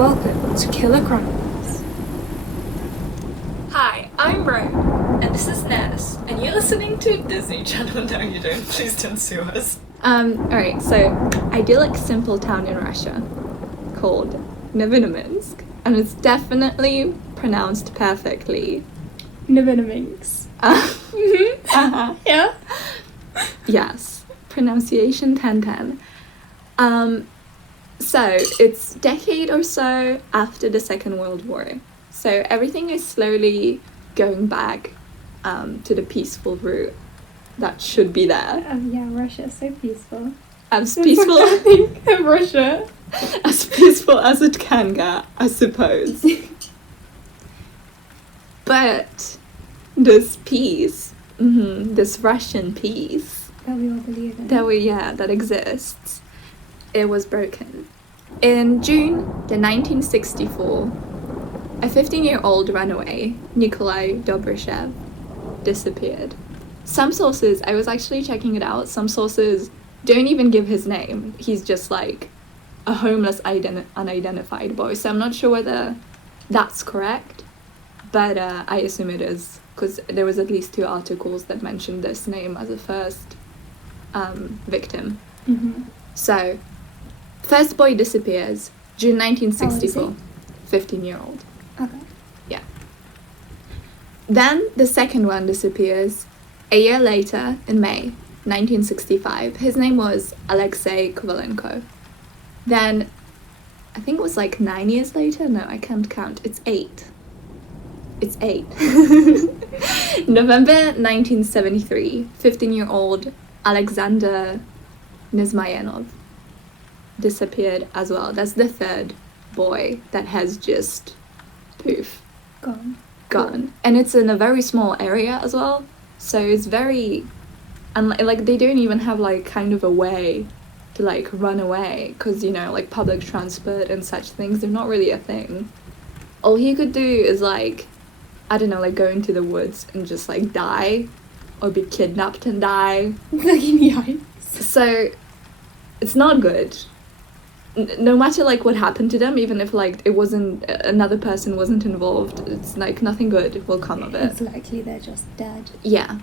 Welcome to Killer Chronicles. Hi, I'm Rome, and this is Ness, and you're listening to Disney Channel. No, you don't. Please don't sue us. Alright, so idyllic simple town in Russia called Novinominsk, and it's definitely pronounced perfectly. Novinominsk. Yeah? Yes, pronunciation 1010. So it's decade or so after the Second World War. So everything is slowly going back to the peaceful route that should be there. Yeah, Russia's so peaceful. As peaceful I think of Russia. as peaceful as it can get, I suppose. But this peace, this Russian peace That we all believe in. that exists, it was broken. In June the 1964, a 15-year-old runaway, Nikolai Dobryshev, disappeared. Some sources, I was actually checking it out, some sources don't even give his name. He's just like a homeless unidentified boy. So I'm not sure whether that's correct, but I assume it is, because there was at least 2 articles that mentioned this name as a first victim. Mm-hmm. So, first boy disappears, June 1964, How old 15-year-old. Okay. Yeah. Then the second one disappears a year later in May 1965. His name was Alexei Kovalenko. Then, I think it was like 9 years later. No, I can't count. It's 8. It's 8. November 1973, 15-year-old Alexander Nizmayanov disappeared as well. That's the third boy that has just poof gone, and it's in a very small area as well, so it's very, and like they don't even have like kind of a way to like run away, because you know, like public transport and such things, they're not really a thing. All he could do is like, I don't know, like go into the woods and just like die or be kidnapped and die. Yikes. So it's not good. No matter like what happened to them, even if like it wasn't, another person wasn't involved, it's like nothing good will come of it. It's likely they're just dead. Yeah.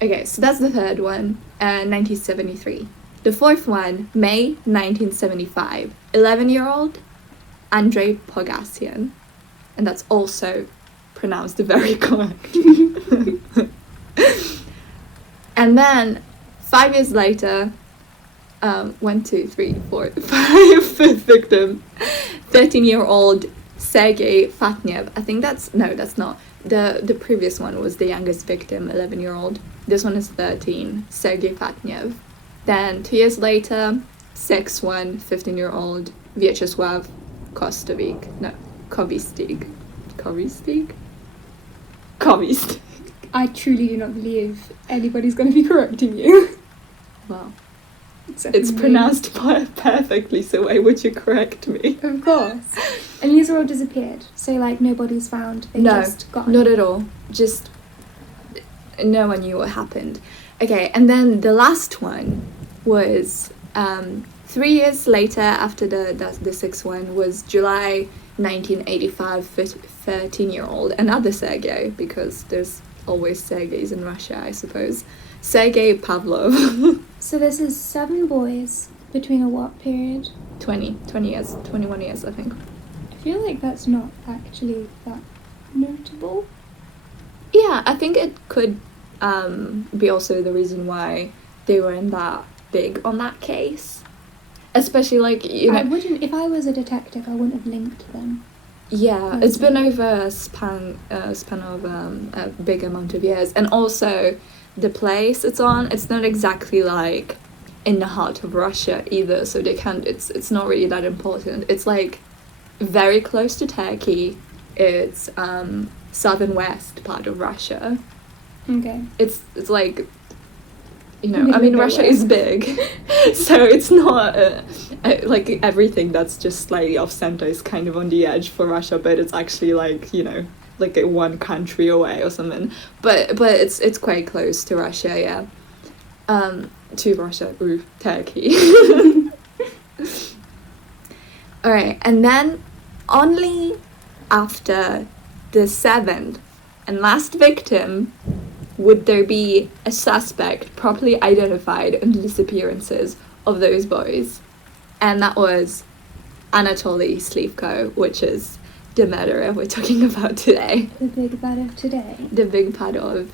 Okay, so that's the third one, 1973. The fourth one, May 1975, 11-year-old Andrei Pogassian, and that's also pronounced very correct. And then 5 years later, 1, 2, 3, 4, 5, fifth victim, 13-year-old Sergei Fatnev. I think that's not. The previous one was the youngest victim, 11-year-old. This one is 13, Sergei Fatnev. Then 2 years later, 15-year-old Vyacheslav Kovistig. I truly do not believe anybody's going to be correcting you. Well, Except it's me. pronounced perfectly, so why would you correct me? Of course. And these are all disappeared. So, like, nobody's found. They No, just gone. not at all. Just no one knew what happened. Okay, and then the last one was 3 years later after the sixth one was July 1985, 13-year-old, another Sergei, because there's always Sergeys in Russia, I suppose. Sergei Pavlov. So this is 7 boys between a what period? 20 years, 21 years, I think. I feel like that's not actually that notable. Yeah, I think it could be also the reason why they weren't that big on that case. Especially, like, you know... I wouldn't, if I was a detective, I wouldn't have linked them. Yeah, it's been over a span of a big amount of years. And also, the place it's on, it's not exactly, like, in the heart of Russia either, so they can't... It's not really that important. It's, like, very close to Turkey. It's southern west part of Russia. Okay. It's like, you know, I Middle mean, of Russia nowhere. is big, so it's not like everything that's just slightly off center is kind of on the edge for Russia, but it's actually like, you know, like one country away or something. But it's quite close to Russia, yeah. To Russia, Turkey. All right, and then only after the seventh and last victim would there be a suspect properly identified in the disappearances of those boys. And that was Anatoly Slivko, which is the murderer we're talking about today. The big bad of today. The big part of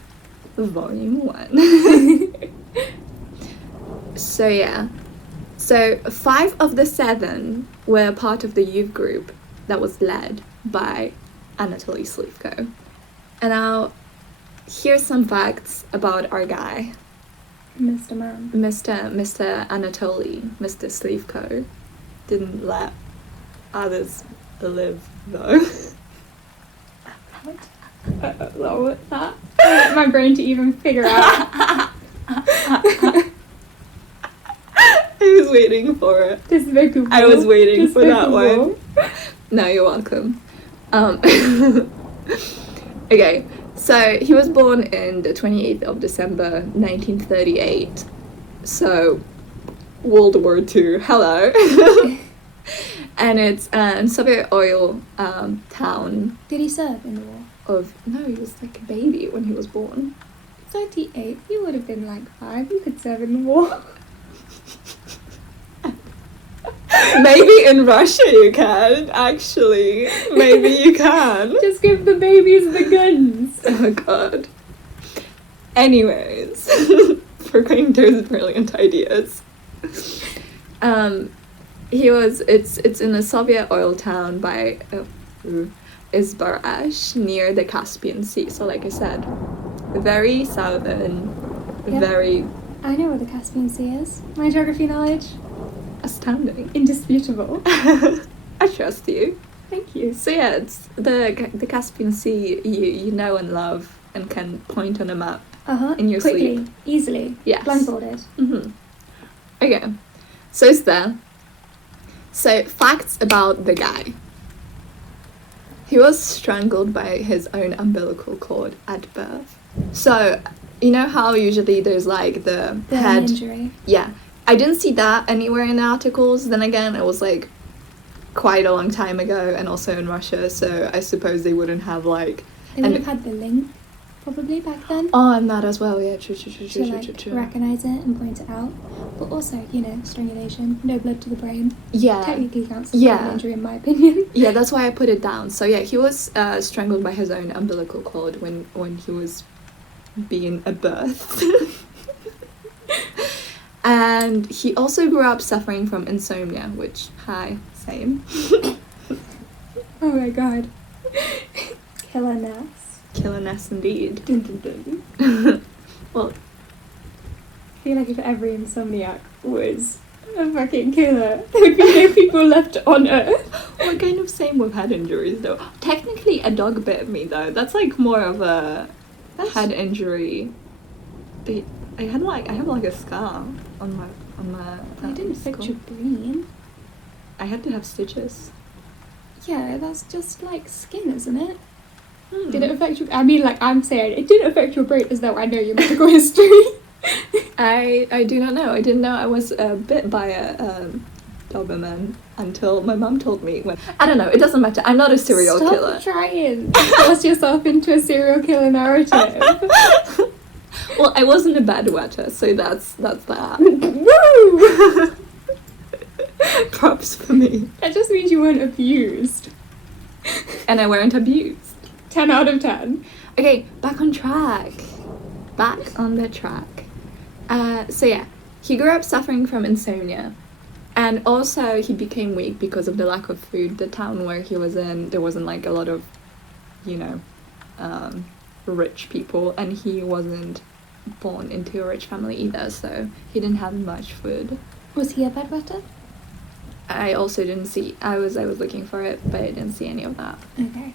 Volume 1. So yeah. So 5 of the 7 were part of the youth group that was led by Anatoly Slivko. And now, here's some facts about our guy. Mr. Man. Mr. Anatoly, Mr. Slivko, didn't let others live, though. What? What's that? I want my brain to even figure out. I was waiting for it. Despicable. I was waiting for that Despicable. one. No, you're welcome. Okay, so he was born in the 28th of December 1938. So, World War II, hello. And it's a Soviet oil town Did he serve in the war? of... No, he was like a baby when he was born. 38. He would have been like 5. He could serve in the war. Maybe in Russia you can, actually. Maybe you can. Just give the babies the guns. Oh god. Anyways, for going those brilliant ideas. It's in a Soviet oil town by Izbarash near the Caspian Sea. So like I said, very southern, Yep. very I know where the Caspian Sea is. My geography knowledge, astounding. indisputable. I trust you. Thank you. So yeah, it's the Caspian Sea you know and love and can point on a map. In your Quickly, sleep. easily. Yes. Blindfolded. Okay, so it's there. So facts about the guy. He was strangled by his own umbilical cord at birth. So you know how usually there's like the Burn head. injury. Yeah, I didn't see that anywhere in the articles. Then again, it was like quite a long time ago, and also in Russia. So I suppose they wouldn't have like. They would have had the link, probably, back then. Oh, and that as well. Yeah, true. To like recognise it and point it out. But also, you know, strangulation, no blood to the brain. Yeah. Technically counts as Yeah. burn injury in my opinion. Yeah, that's why I put it down. So yeah, he was strangled by his own umbilical cord when he was being a birth. And he also grew up suffering from insomnia, which, hi, same. Oh my god. Killerness. Killerness indeed. Dun dun dun. Well, I feel like if every insomniac was a fucking killer, there would be no people left on Earth. we're kind of same with head injuries though. Technically a dog bit me though. That's like more of a head injury. I have like a scar on my It didn't affect skull. your brain. I had to have stitches. Yeah, that's just like skin, isn't it? Hmm. Did it affect you? I mean, like, I'm saying it didn't affect your brain as though I know your medical history. I do not know. I didn't know I was bit by a Doberman until my mum told me. When I don't know. It doesn't matter. I'm not a serial Stop killer. trying to force yourself into a serial killer narrative. Well, I wasn't a bedwetter, so that's that. Woo! Props for me. That just means you weren't abused. And I weren't abused. 10 out of 10. Okay, back on track. Back on the track. So yeah, he grew up suffering from insomnia. And also he became weak because of the lack of food. The town where he was in, there wasn't like a lot of, you know, rich people. And he wasn't born into a rich family either, so he didn't have much food. Was he a bedwetter? I also didn't see, I was looking for it, but I didn't see any of that. Okay.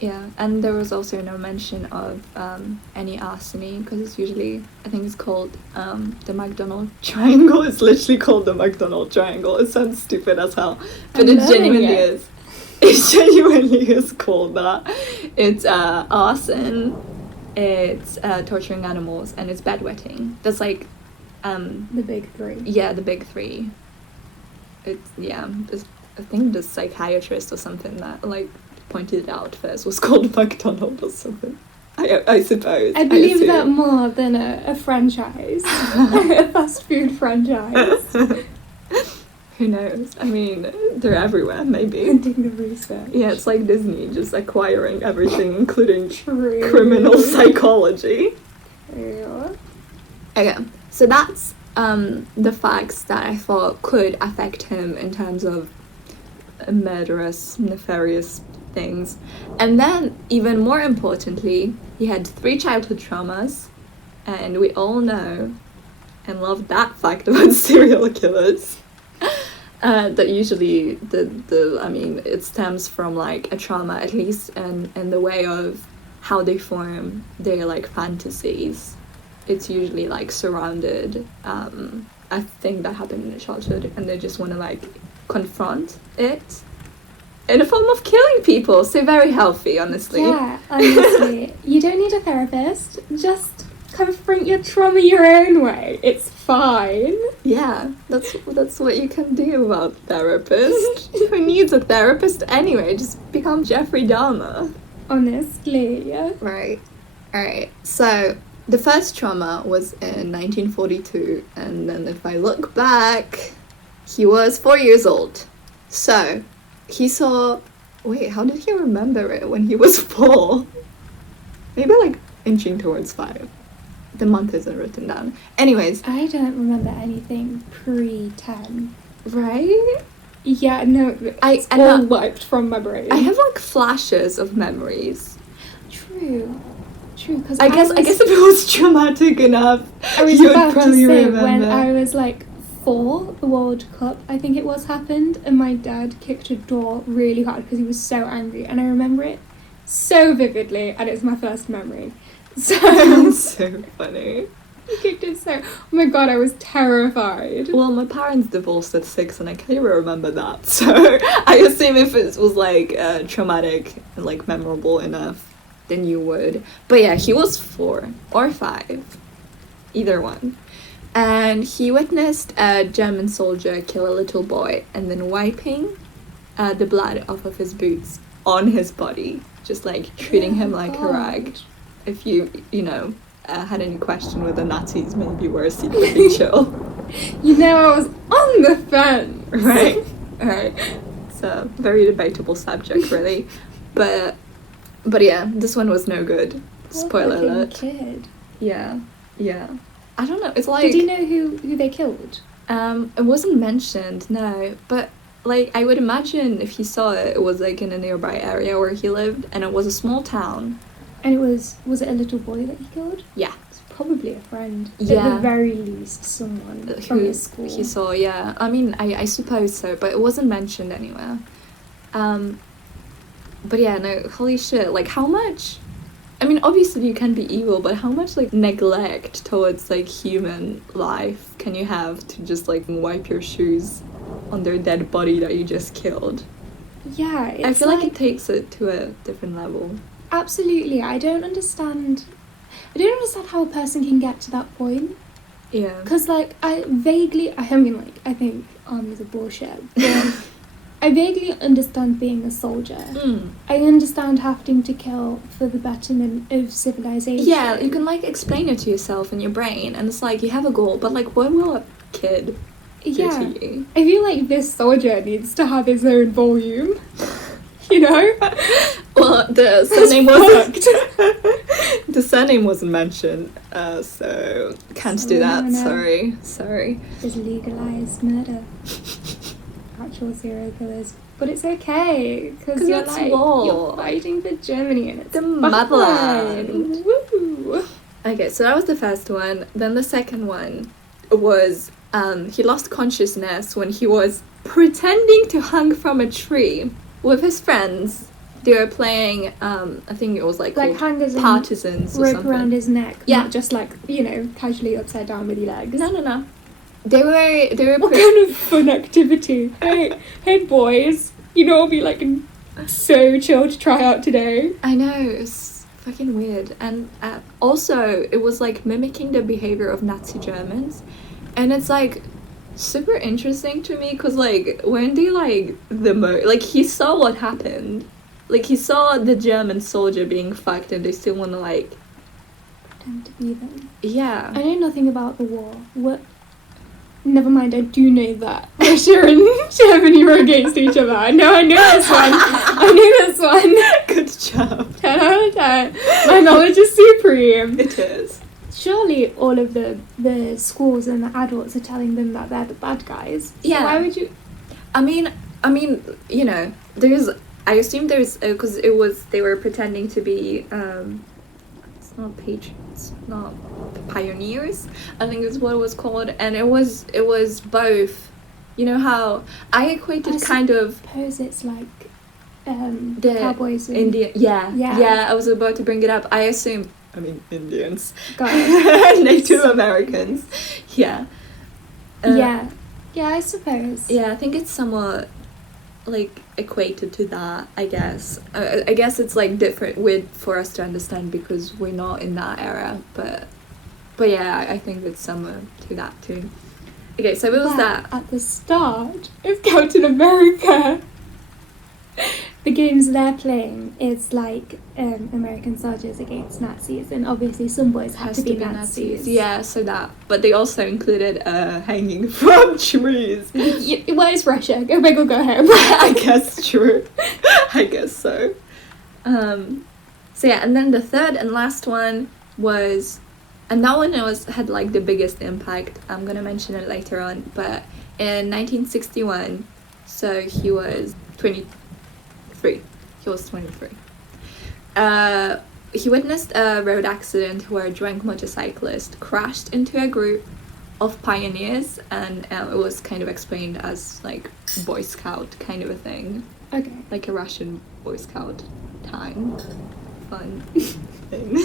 Yeah, and there was also no mention of any arsony, because it's usually, I think it's called the McDonald Triangle. It's literally called the McDonald Triangle. It sounds stupid as hell, but I'm it learning genuinely it. is. It genuinely is called that. It's arson, it's torturing animals, and it's bedwetting. That's like, The big 3. yeah, the big 3. It's I think the psychiatrist or something that like pointed it out first was called McDonald or something. I suppose. I believe assume. that more than a franchise, a fast food franchise. Who knows? I mean, they're everywhere, maybe. And doing the research. Yeah, it's like Disney just acquiring everything, including True. criminal psychology. True. Okay, so that's the facts that I thought could affect him in terms of murderous, nefarious things. And then, even more importantly, he had 3 childhood traumas, and we all know and love that fact about serial killers. That usually it stems from like a trauma, at least in the way of how they form their like fantasies. It's usually like surrounded a thing that happened in their childhood, and they just want to like confront it in a form of killing people. So very healthy, honestly. Yeah, honestly. You don't need a therapist. Just confront your trauma your own way. It's fine. Yeah, that's what you can do about therapist. Who needs a therapist anyway? Just become Jeffrey Dahmer. Honestly. Right. Alright, so the first trauma was in 1942, and then if I look back, he was 4 years old. So, he saw... Wait, how did he remember it when he was 4? Maybe like inching towards 5. The month isn't written down. Anyways. I don't remember anything pre-10. Right? Yeah, no, it's all wiped from my brain. I have like flashes of memories. True, because I guess if it was traumatic enough, I was you about would probably to say remember. when I was like 4, the World Cup, I think it was, happened, and my dad kicked a door really hard because he was so angry, and I remember it so vividly, and it's my first memory. So That's so funny. he kicked it so. Oh my god, I was terrified. Well, my parents divorced at 6, and I can't even remember that. So I assume if it was like traumatic and like memorable enough, then you would. But yeah, he was 4 or 5, either one, and he witnessed a German soldier kill a little boy and then wiping the blood off of his boots on his body, just like treating him like a rag. If you had any question with the Nazis, maybe we're secretly chill. You know, I was on the fence. Right. It's a very debatable subject, really. But yeah, this one was no good. Spoiler alert. Kid. Yeah. I don't know. It's like. Did you know who they killed? It wasn't mentioned, no. But like, I would imagine if he saw it, it was like in a nearby area where he lived, and it was a small town. And was it a little boy that he killed? Yeah. It's probably a friend. Yeah. At the very least, someone from his school. He saw, yeah. I mean, I suppose so, but it wasn't mentioned anywhere. But yeah, no, holy shit. Like, how much... I mean, obviously you can be evil, but how much, like, neglect towards, like, human life can you have to just, like, wipe your shoes on their dead body that you just killed? Yeah, it's I feel like it takes it to a different level. Absolutely. I don't understand how a person can get to that point. Yeah. Because, like, I think armies are bullshit, but I vaguely understand being a soldier. I understand having to kill for the betterment of civilization. Yeah, you can, like, explain it to yourself in your brain, and it's like, you have a goal, but, like, what will a kid do to you? I feel like this soldier needs to have his own volume. You know? Well, the surname wasn't mentioned, so can't do that. No. Sorry. There's legalized murder. Actual serial killers. But it's okay, because you're it's like, war. you're fighting for Germany and it's The fine. motherland. Woo! Okay, so that was the first one. Then the second one was he lost consciousness when he was pretending to hang from a tree with his friends. They were playing, I think it was like hangers partisans or rope something. around his neck, Yeah. not just like, casually upside down with your legs. No. They were What kind of fun activity? Hey boys, I'll be like so chill to try out today. I know, it's fucking weird. And also, it was like mimicking the behavior of Nazi Germans. And it's like, super interesting to me because, like, when they, like, like, he saw what happened. Like, he saw the German soldier being fucked and they still want to, like... Pretend to be them. Yeah. I know nothing about the war. What? Never mind, I do know that Russia and Germany were against each other. I knew this one. I knew this one. Good job. 10 out of 10. My knowledge is supreme. It is. Surely all of the schools and the adults are telling them that they're the bad guys. So Yeah. why would you... I mean, you know, I assume because they were pretending to be, it's not patriots, not pioneers, I think is what it was called, and it was both. You know how I equated kind of... I suppose it's like the cowboys and... Indian, Yeah. yeah, I was about to bring it up. I assume, Indians. Got it. Native Americans. Yeah. Yeah, I suppose. Yeah, I think it's somewhat, like, equated to that, I guess. I guess it's, like, weird for us to understand because we're not in that era, but yeah, I think it's similar to that too. Okay, so it was that. At the start of Captain America, the games they're playing is like American soldiers against Nazis, and obviously some boys have to be Nazis. Yeah, so that. But they also included hanging from trees. Where's Russia? Go big or go home. I guess true. I guess so. So yeah, and then the third and last one was, and that one had like the biggest impact. I'm gonna mention it later on, but in 1961, so he was 23. He was 23. He witnessed a road accident where a drunk motorcyclist crashed into a group of pioneers, and it was kind of explained as like Boy Scout kind of a thing. Okay. Like a Russian Boy Scout time. Fun thing.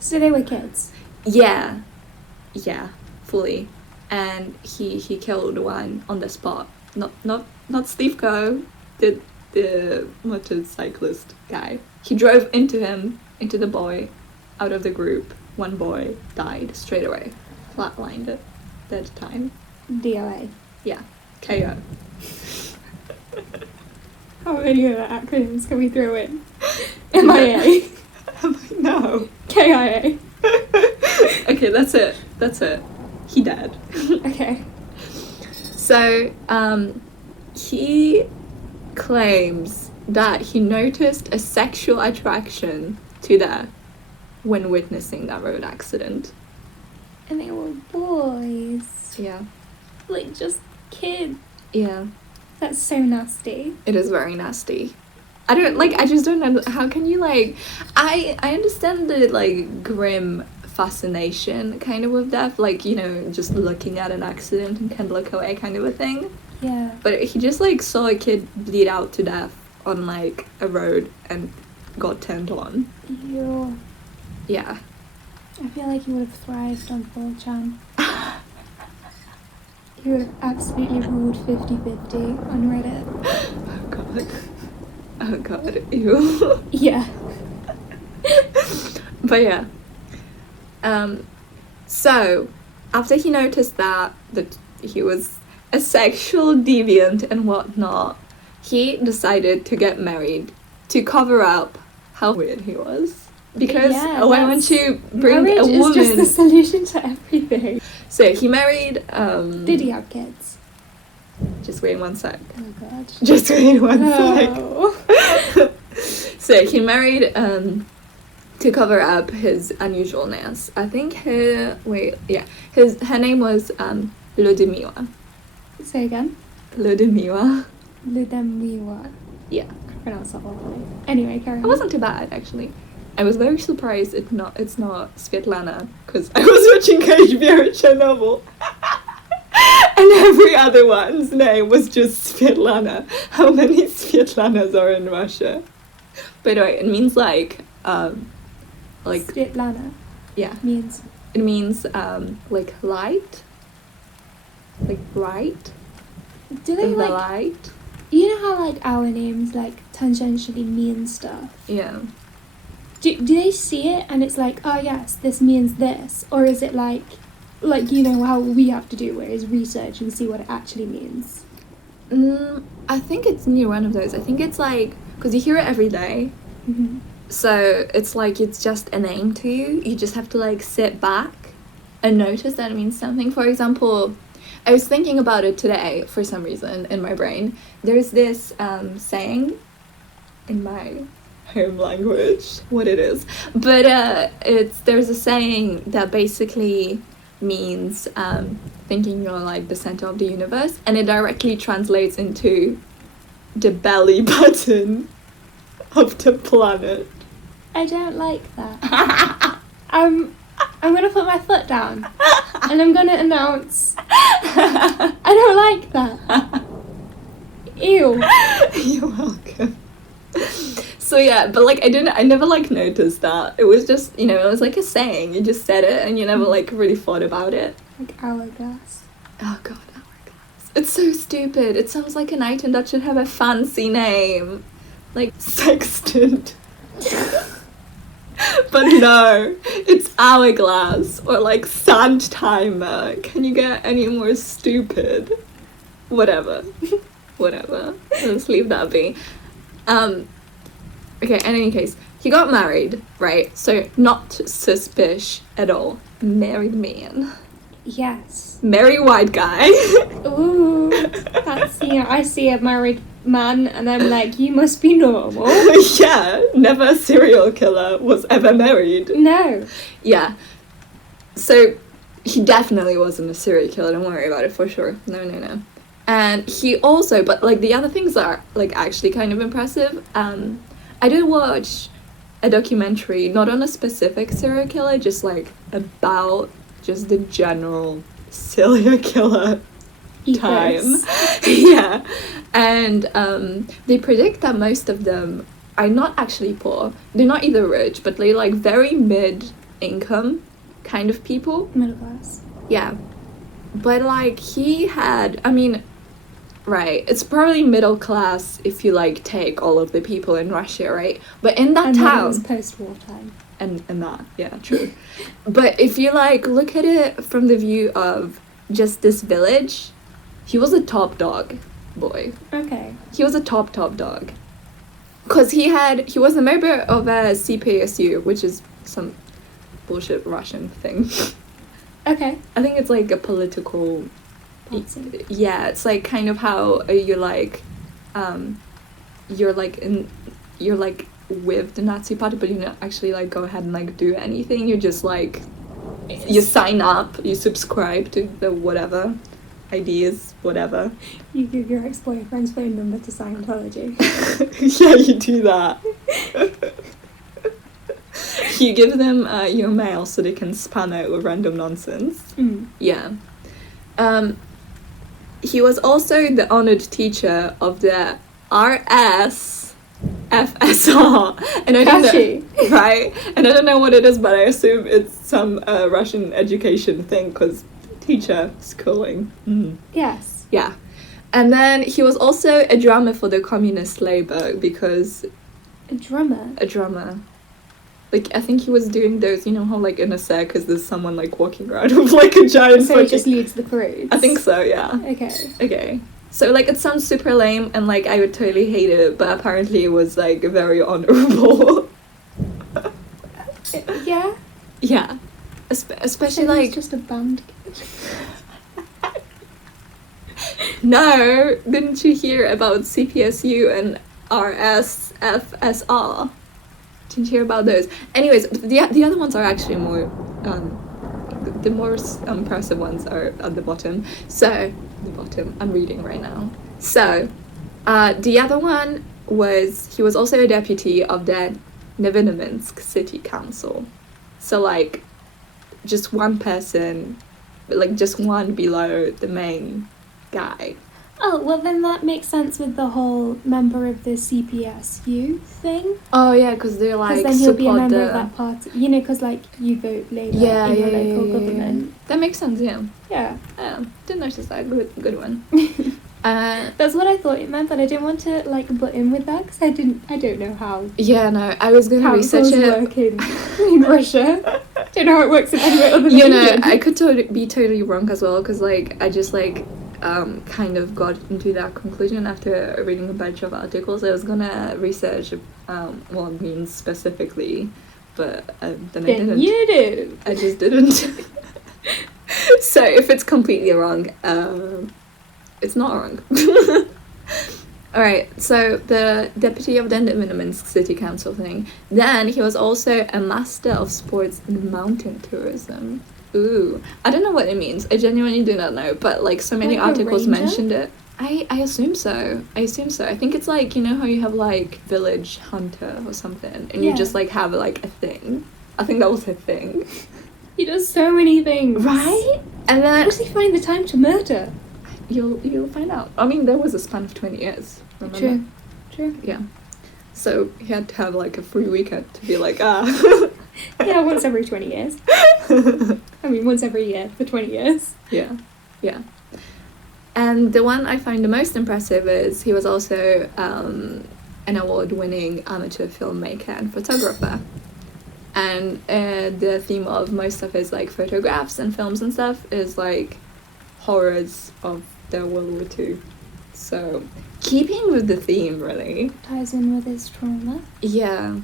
So they were kids. Yeah, fully. And he killed one on the spot. Not Slivko, the motorcyclist guy. He drove into the boy, out of the group. One boy died straight away. Flatlined at that time. DOA. Yeah, KO. How many other acronyms can we throw in? MIA. No. KIA. Okay, that's it. He died. Okay. So, he claims that he noticed a sexual attraction to that when witnessing that road accident. And they were boys. Yeah. Like, just kids. Yeah. That's so nasty. It is very nasty. I just don't know, how can you, like, I understand the, like, grim fascination kind of with death, like, you know, just looking at an accident and can look away kind of a thing. Yeah. But he just, like, saw a kid bleed out to death on, like, a road and got turned on. Ew. Yeah. I feel like he would have thrived on 4chan. He would have absolutely ruled 50-50 on Reddit. Oh god, ew. Yeah. But yeah. So, after he noticed that he was a sexual deviant and whatnot, he decided to get married to cover up how weird he was. Because once you bring a woman... Marriage is just the solution to everything. So, he married... Did he have kids? Just wait one sec. Oh god. Just wait one sec. Oh. So, he married... to cover up his unusualness. I think her name was Ludmila. Say again? Ludmila. Ludmila. Yeah. Pronounce that awfully. Anyway, carry on. It wasn't too bad, actually. I was very surprised it's not Svetlana, because I was watching HBO Chernobyl. And every other one's name was just Svetlana. How many Svetlanas are in Russia? By the way, it means like Svetlana. Yeah. Means. It means like light, like bright. Do they like light? You know how like our names like tangentially mean stuff? Yeah. Do they see it and it's like, oh yes, this means this, or is it like like, you know, how we have to do, where is research and see what it actually means? I think it's near one of those. I think it's like, because you hear it every day, Mm-hmm. so it's like it's just a name to you. You just have to like sit back and notice that it means something. For example, I was thinking about it today for some reason in my brain. There's this saying in my home language, what it is, but there's a saying that basically means thinking you're like the center of the universe, and it directly translates into the belly button of the planet. I don't like that. I'm gonna put my foot down and I'm gonna announce I don't like that. Ew. You're welcome. So yeah, but like I never like noticed that. It was just, you know, it was like a saying. You just said it and you never like really thought about it. Like hourglass. Oh god, hourglass. It's so stupid. It sounds like an item that should have a fancy name. Like sextant. But no, it's hourglass or like sand timer. Can you get any more stupid? Whatever. Whatever. Let's leave that be. Okay, in any case, he got married, right? So not suspicious at all. Married man. Yes. Married white guy. Ooh. That's, you know, I see a married man and I'm like, you must be normal. Yeah, never a serial killer was ever married. No. Yeah. So he definitely wasn't a serial killer, don't worry about it for sure. No. And he also, but like the other things are like actually kind of impressive. I did watch a documentary, not on a specific serial killer, just like about just the general serial killer time. Yeah. And they predict that most of them are not actually poor. They're not either rich, but they're like very mid-income kind of people. Middle class. Yeah. But like he had, I mean, right, it's probably middle class if you like take all of the people in Russia, right? But in that And then it town, was post-war time. and that, yeah, true. But if you like look at it from the view of just this village, he was a top dog boy. Okay. He was a top dog. Because he was a member of a CPSU, which is some bullshit Russian thing. Okay. I think it's like a political, Party. yeah, it's like kind of how you're like with the Nazi party, but you don't actually like go ahead and like do anything. You just like you sign up, you subscribe to the whatever ideas, whatever. You give your ex-boyfriend's phone number to Scientology. Yeah, you do that. You give them your mail so they can spam it with random nonsense. Mm. Yeah. He was also the honored teacher of the RSFSR, and I don't know, right? And I don't know what it is, but I assume it's some Russian education thing, because teacher schooling. Mm. Yes. Yeah. And then he was also a drummer for the Communist Labour, because A drummer. Like, I think he was doing those, you know how, like, in a circus there's someone, like, walking around with, like, a giant So he just leads the parades. I think so, yeah. Okay. So, like, it sounds super lame, and, like, I would totally hate it, but apparently it was, like, very honourable. Yeah? Yeah. Especially, So he was like... just a band kid. No! Didn't you hear about CPSU and RSFSR? Didn't you hear about those? Anyways, the other ones are actually more... the more impressive ones are at the bottom. So, the bottom, I'm reading right now. So, the other one was... He was also a deputy of the Novinominsk City Council. So, like, just one person, like, just one below the main guy. Oh, well then that makes sense with the whole member of the CPSU thing. Oh yeah, because they're like Because then he'll be a support member of that party. You know, because like you vote Labour in your local government. That makes sense, yeah. Yeah. Didn't notice that. Good one. That's what I thought it meant, but I didn't want to like butt in with that because I don't know how. Yeah, no, I was gonna research it. Work in Russia. don't know how it works in any way other than You know, England. I could be totally wrong as well, because like I just like kind of got into that conclusion after reading a bunch of articles. I was gonna research what it means specifically, but then I didn't. You did. I just didn't. So if it's completely wrong, it's not wrong. Alright, so the deputy of the Minimum City Council thing. Then he was also a master of sports and mountain tourism. Ooh, I don't know what it means. I genuinely do not know, but like so many Like a articles ranger? mentioned it. I assume so. I think it's like, you know how you have like village hunter or something, and you Yeah. just like have like a thing. I think that was a thing. He does so many things. Right? And How then does he find the time to murder? you'll find out. I mean, there was a span of 20 years. Remember? True. Yeah. So he had to have like a free weekend to be like, ah. Yeah, once every 20 years. I mean, once every year for 20 years. Yeah. And the one I find the most impressive is he was also an award-winning amateur filmmaker and photographer. And the theme of most of his like photographs and films and stuff is like horrors of the World War II. So keeping with the theme, really. Ties in with his trauma. Yeah.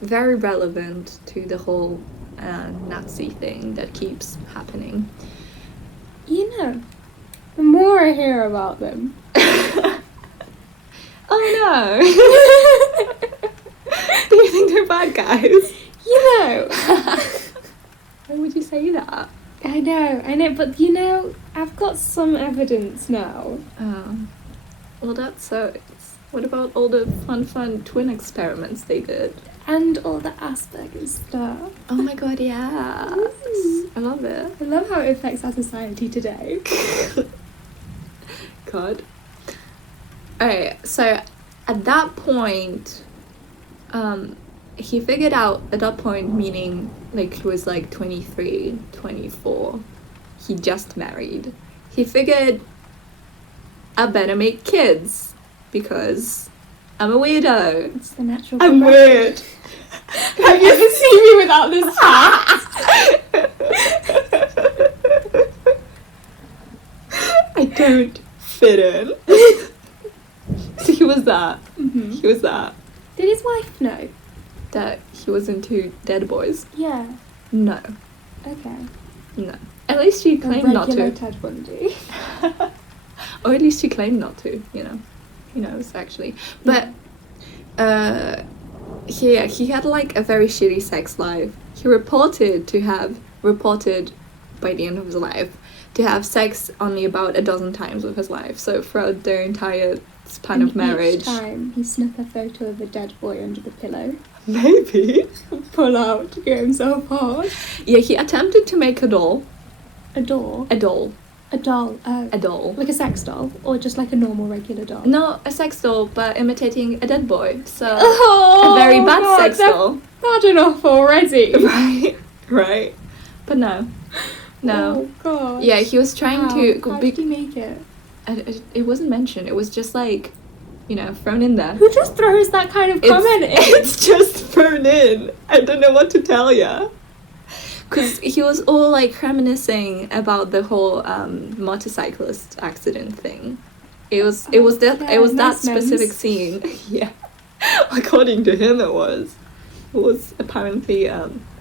Very relevant to the whole Nazi thing that keeps happening. You know, the more I hear about them. Oh no! Do you think they're bad guys? You know. Why would you say that? I know, but you know, I've got some evidence now. Well, that sucks. What about all the fun twin experiments they did? And all the Asperger's stuff. Oh my god, yeah. Ooh. I love it. I love how it affects our society today. God. Alright, so at that point, he figured out, at that point, meaning like he was like 23, 24, he just married. He figured, I better make kids because I'm a weirdo. It's the natural I'm progression. weird. Have you ever seen me without this hat? I don't fit in. So he was that. Mm-hmm. He was that. Did his wife know? That he was into dead boys. Yeah. No. Okay. No. At least she claimed not Regular to. Ted Bundy. Or at least she claimed not to, you know. Who knows, actually. But, he had, like, a very shitty sex life. He reported by the end of his life, to have sex only about a dozen times with his wife. So throughout their entire span of marriage. Each time he snuck a photo of a dead boy under the pillow. Maybe. Pull out to get himself hard. Yeah, he attempted to make a doll. A doll. A doll. A doll. Oh. A doll. Like a sex doll, or just like a normal regular doll. No, a sex doll, but imitating a dead boy. So, Oh, a very bad God, sex that's doll. bad enough already. Right. But no. Oh god. Yeah, he was trying to. How did he make it? It wasn't mentioned. It was just like, you know, thrown in there. Who just throws that kind of comment in? It's just thrown in. I don't know what to tell ya. Because he was all like reminiscing about the whole motorcyclist accident thing. It was that nice specific memes. scene. Yeah. According to him, it was apparently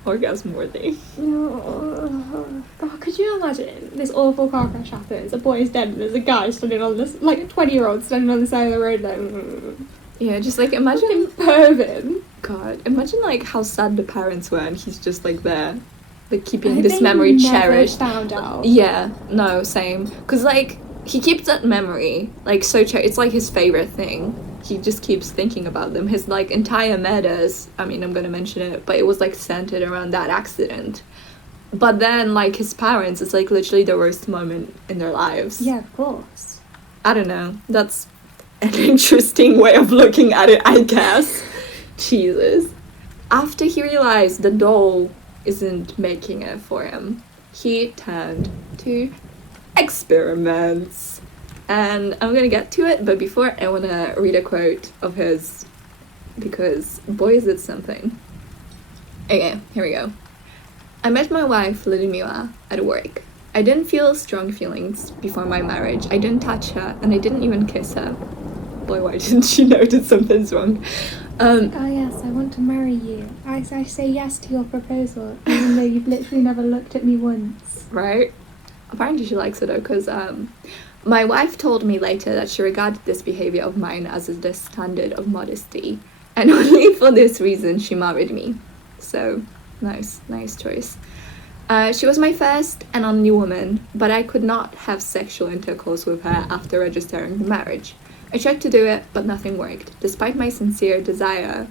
orgasm worthy. Oh, God, could you imagine this awful car crash happens, a boy is dead and there's a guy standing on this, like a 20-year-old standing on the side of the road like, Yeah, just like imagine. pervin. God, imagine like how sad the parents were, and he's just like there, like I keeping hope this they memory never cherished. found out. Yeah, no, same. Because like he keeps that memory like so it's like his favorite thing. He just keeps thinking about them. His like entire murders, I mean, I'm gonna mention it, but it was like centered around that accident. But then like his parents, it's like literally the worst moment in their lives. Yeah, of course. I don't know. That's an interesting way of looking at it, I guess. Jesus. After he realized the doll isn't making it for him, he turned to experiments. And I'm gonna get to it, but before I wanna read a quote of his, because boy is it something. Okay, here we go. I met my wife, Ludmila, at work. I didn't feel strong feelings before my marriage. I didn't touch her, and I didn't even kiss her. Boy, why didn't she notice something's wrong? Oh yes, I want to marry you. I say yes to your proposal, even though you've literally never looked at me once. Right? Apparently she likes it though, because my wife told me later that she regarded this behavior of mine as the standard of modesty, and only for this reason she married me. So, nice choice. She was my first and only woman, but I could not have sexual intercourse with her after registering the marriage. I tried to do it, but nothing worked, despite my sincere desire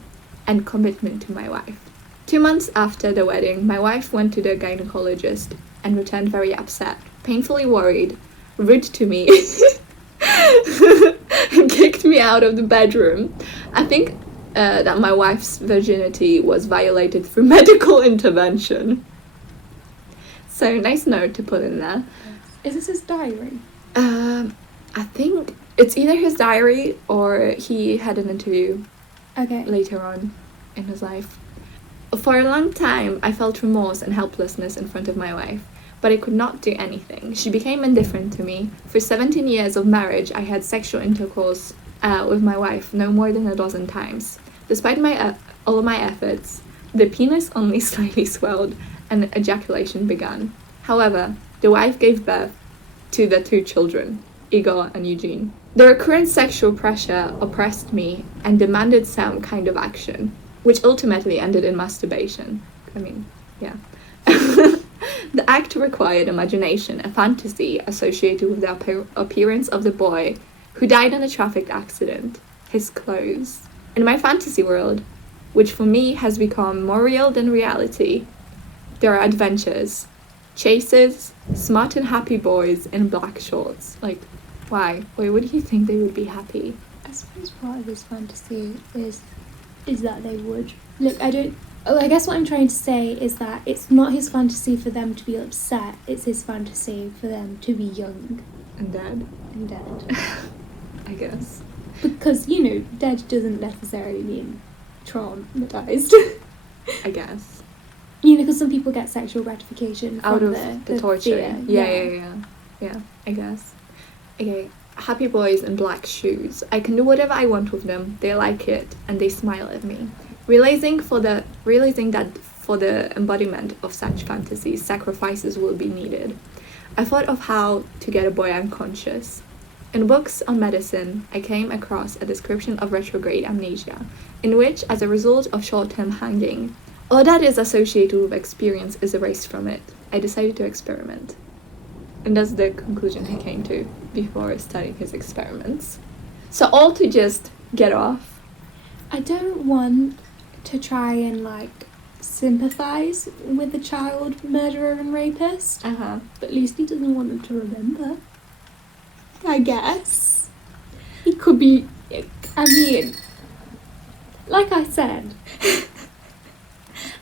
and commitment to my wife. 2 months after the wedding, my wife went to the gynecologist and returned very upset, painfully worried, rude to me, and kicked me out of the bedroom. I think that my wife's virginity was violated through medical intervention. So, nice note to put in there. Is this his diary? I think it's either his diary or he had an interview later on in his life. For a long time, I felt remorse and helplessness in front of my wife, but I could not do anything. She became indifferent to me. For 17 years of marriage, I had sexual intercourse with my wife no more than a dozen times. Despite all my efforts, the penis only slightly swelled and ejaculation began. However, the wife gave birth to the 2 children, Igor and Eugene. The recurrent sexual pressure oppressed me and demanded some kind of action, which ultimately ended in masturbation. I mean, yeah. The act required imagination, a fantasy associated with the appearance of the boy who died in a traffic accident, his clothes. In my fantasy world, which for me has become more real than reality, there are adventures, chases, smart and happy boys in black shorts. Like, why? Why would he think they would be happy? I suppose part of his fantasy is that they would. Look, I guess what I'm trying to say is that it's not his fantasy for them to be upset, it's his fantasy for them to be young. And dead? And dead. I guess. Because, dead doesn't necessarily mean traumatized. I guess. Because some people get sexual gratification out from of the torture. Fear. Yeah, I guess. Okay, happy boys in black shoes. I can do whatever I want with them. They like it and they smile at me. Realizing that for the embodiment of such fantasies, sacrifices will be needed. I thought of how to get a boy unconscious. In books on medicine, I came across a description of retrograde amnesia, in which, as a result of short-term hanging, all that is associated with experience is erased from it. I decided to experiment. And that's the conclusion he came to before starting his experiments. So all to just get off. I don't want to try and, sympathise with the child murderer and rapist. Uh-huh. But at least he doesn't want them to remember. I guess. He could be... like I said...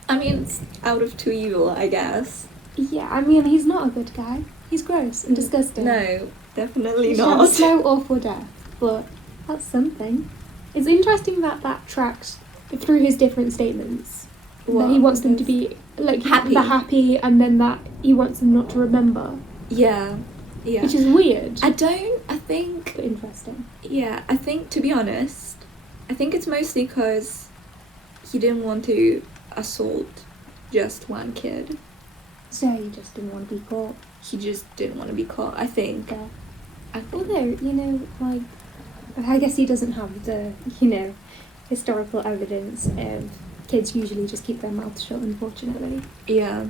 it's out of 2 evil, I guess. Yeah, he's not a good guy. He's gross and disgusting. No, definitely He should not. have a slow, awful death, but that's something. It's interesting that tracks through his different statements. That he wants them to be, happy. The happy, and then that he wants them not to remember. Yeah. Which is weird. But interesting. Yeah, I think, to be honest, it's mostly because he didn't want to assault just one kid. So he just didn't want to be caught. He just didn't want to be caught, I think. Yeah. Although, I guess he doesn't have the, historical evidence of kids usually just keep their mouths shut, unfortunately. Yeah.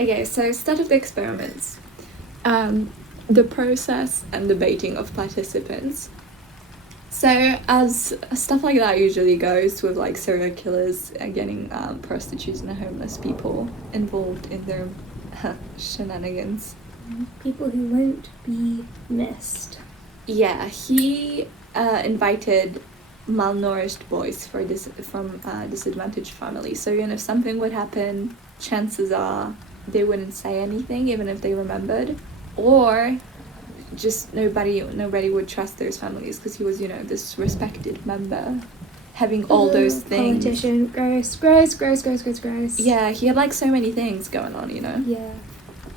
Okay, so start of the experiments. The process and the baiting of participants. So, as stuff like that usually goes with serial killers getting prostitutes and homeless people involved in their shenanigans. People who won't be missed. Yeah, he invited malnourished boys from disadvantaged families. So, if something would happen, chances are they wouldn't say anything, even if they remembered. Or just nobody would trust those families because he was, this respected member having all those things. Politician, gross. Yeah, he had like so many things going on, Yeah.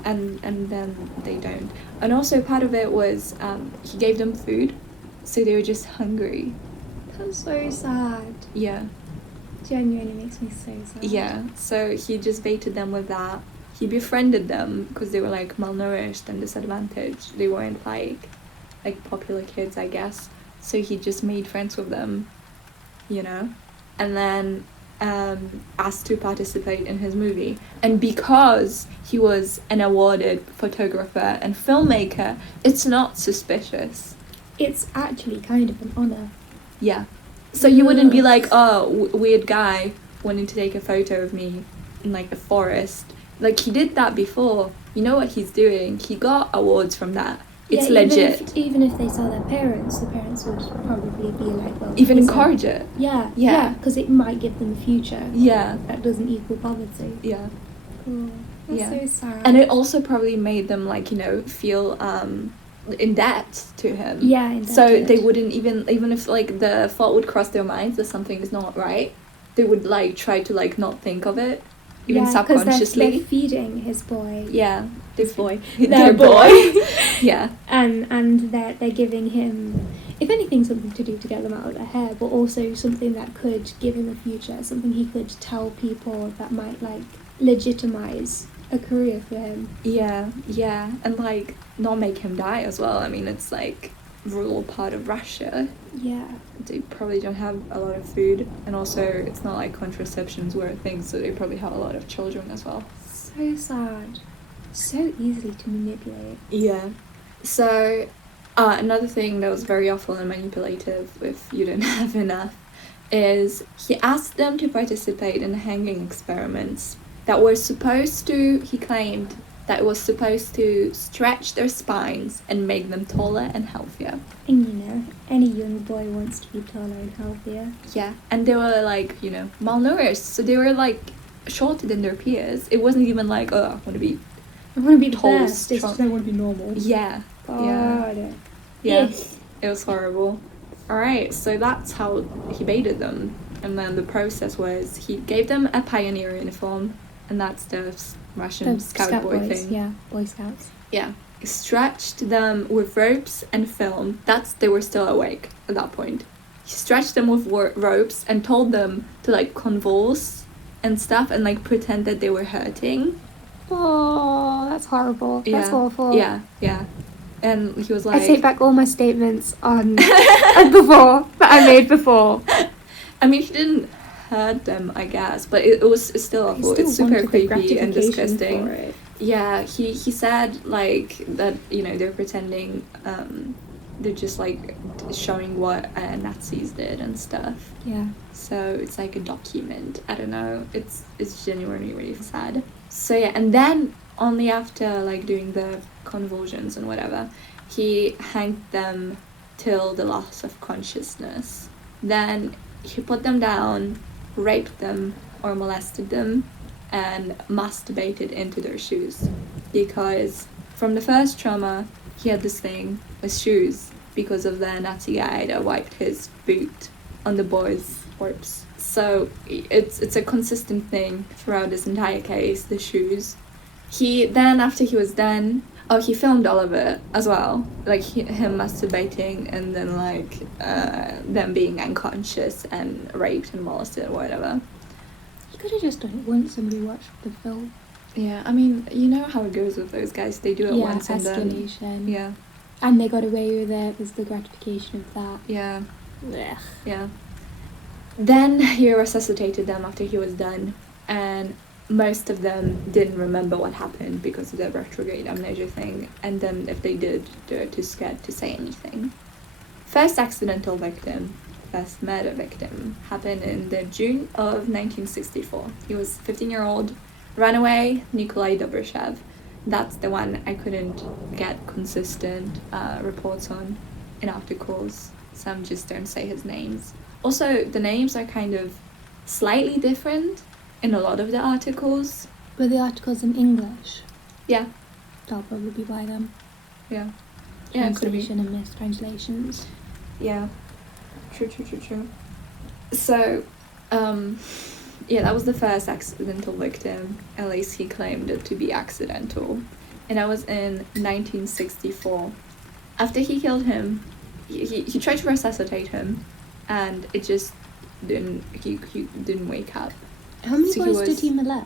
and then they don't. And also part of it was he gave them food, so they were just hungry. That's so sad. Yeah. Genuinely makes me so sad. Yeah, so he just baited them with that. He befriended them because they were like malnourished and disadvantaged. They weren't like popular kids, I guess. So he just made friends with them, and then asked to participate in his movie. And because he was an awarded photographer and filmmaker, it's not suspicious. It's actually kind of an honour. Yeah. So you wouldn't be like, oh, weird guy wanting to take a photo of me in like the forest. Like, he did that before. You know what he's doing. He got awards from that. It's legit. Even if they saw their parents, the parents would probably be like, well... Even encourage it. Yeah, because it might give them a future. Yeah. That doesn't equal poverty. Yeah. Cool. That's so sad. And it also probably made them, like, feel in debt to him. Yeah, in debt. So they wouldn't even if, like, the thought would cross their minds that something is not right, they would, like, try to, like, not think of it. Even subconsciously. They're feeding his boy. Yeah. His boy. Their boy. Yeah. And they're giving him, if anything, something to do to get them out of their hair, but also something that could give him a future, something he could tell people that might, like, legitimize a career for him. Yeah. And, like, not make him die as well. I mean, it's, like, rural part of Russia. Yeah. They probably don't have a lot of food, and also it's not like contraceptions were a thing, so they probably have a lot of children as well. So sad. So easily to manipulate. Yeah. So, another thing that was very awful and manipulative, if you didn't have enough, is he asked them to participate in hanging experiments that were supposed to, he claimed, that it was supposed to stretch their spines and make them taller and healthier. And any young boy wants to be taller and healthier. Yeah, and they were like, malnourished, so they were like shorter than their peers. It wasn't even like, oh, I want to be the tall, best, it's just I want to be normal. Yeah. God. Yeah. It was horrible. Alright, so that's how he baited them. And then the process was he gave them a pioneer uniform, and that's the Russian scout boy boys, thing. Yeah, Boy Scouts. Yeah. He stretched them with ropes and film. They were still awake at that point. He stretched them with ropes and told them to, like, convulse and stuff and, like, pretend that they were hurting. Oh, that's horrible. Yeah. That's awful. Yeah. And he was like... I take back all my statements on that I made before. I mean, he didn't hurt them, I guess, but it was still awful. It's super creepy and disgusting. Yeah, he said, like, that, they're pretending, they're just, like, showing what Nazis did and stuff. Yeah. So it's like a document. I don't know. It's genuinely really sad. So yeah, and then only after, like, doing the convulsions and whatever, he hanged them till the loss of consciousness. Then he put them down, raped them or molested them, and masturbated into their shoes, because from the first trauma he had this thing with shoes because of the Nazi guy that wiped his boot on the boy's corpse. So it's a consistent thing throughout this entire case, the shoes. He then, after he was done, he filmed all of it as well, like him masturbating and then, like, them being unconscious and raped and molested or whatever. You could have just done it once somebody watched the film. Yeah, I mean, you know how it goes with those guys. They do it once and then... escalation. Yeah. And they got away with it. There's the gratification of that. Yeah. Ugh. Yeah. Then he resuscitated them after he was done, and most of them didn't remember what happened because of the retrograde amnesia thing, and then if they did, they were too scared to say anything. First murder victim happened in the June of 1964. He was 15-year-old runaway Nikolai Dobryshev. That's the one I couldn't get consistent reports on in articles. Some just don't say his names. Also, the names are kind of slightly different in a lot of the articles. Were the articles in English? Yeah. That'll probably be by them. Yeah. Yeah, it could be. Translation and mistranslations. Yeah. True. So, yeah, that was the first accidental victim. At least he claimed it to be accidental. And that was in 1964. After he killed him, he tried to resuscitate him, and it just didn't. He didn't wake up. How many So boys did he molest?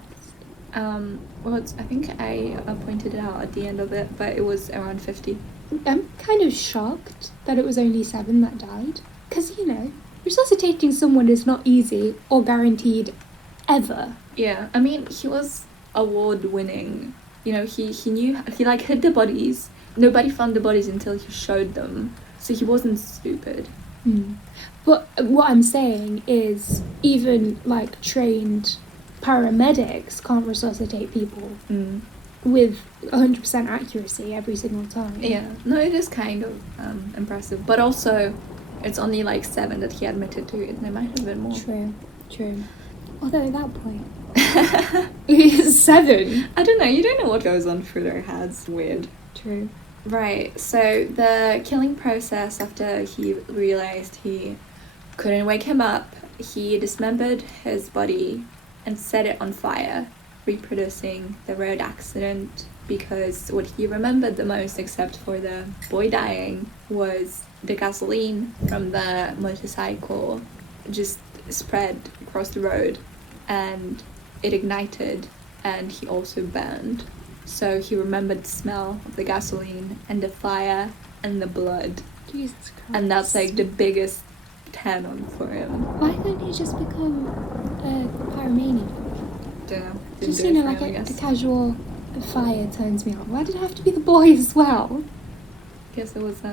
I think I pointed it out at the end of it, but it was around 50. I'm kind of shocked that it was only 7 that died. Because, resuscitating someone is not easy or guaranteed ever. Yeah, I mean, he was award-winning. He knew, he hid the bodies. Nobody found the bodies until he showed them. So he wasn't stupid. But what I'm saying is, even, trained paramedics can't resuscitate people with 100% accuracy every single time. Yeah, no, it is kind of impressive. But also, it's only 7 that he admitted to it. There might have been more. True. Although at that point, 7. I don't know, you don't know what goes on through their heads. Weird. True. Right, so the killing process, after he realized he couldn't wake him up, he dismembered his body and set it on fire, reproducing the road accident, because what he remembered the most, except for the boy dying, was the gasoline from the motorcycle just spread across the road, and it ignited, and he also burned. So he remembered the smell of the gasoline and the fire and the blood. Jesus Christ. And that's the biggest turn on for him. Why couldn't he just become a pyromaniac? Don't know. Just, a casual fire turns me on. Why did it have to be the boy as well? Guess it was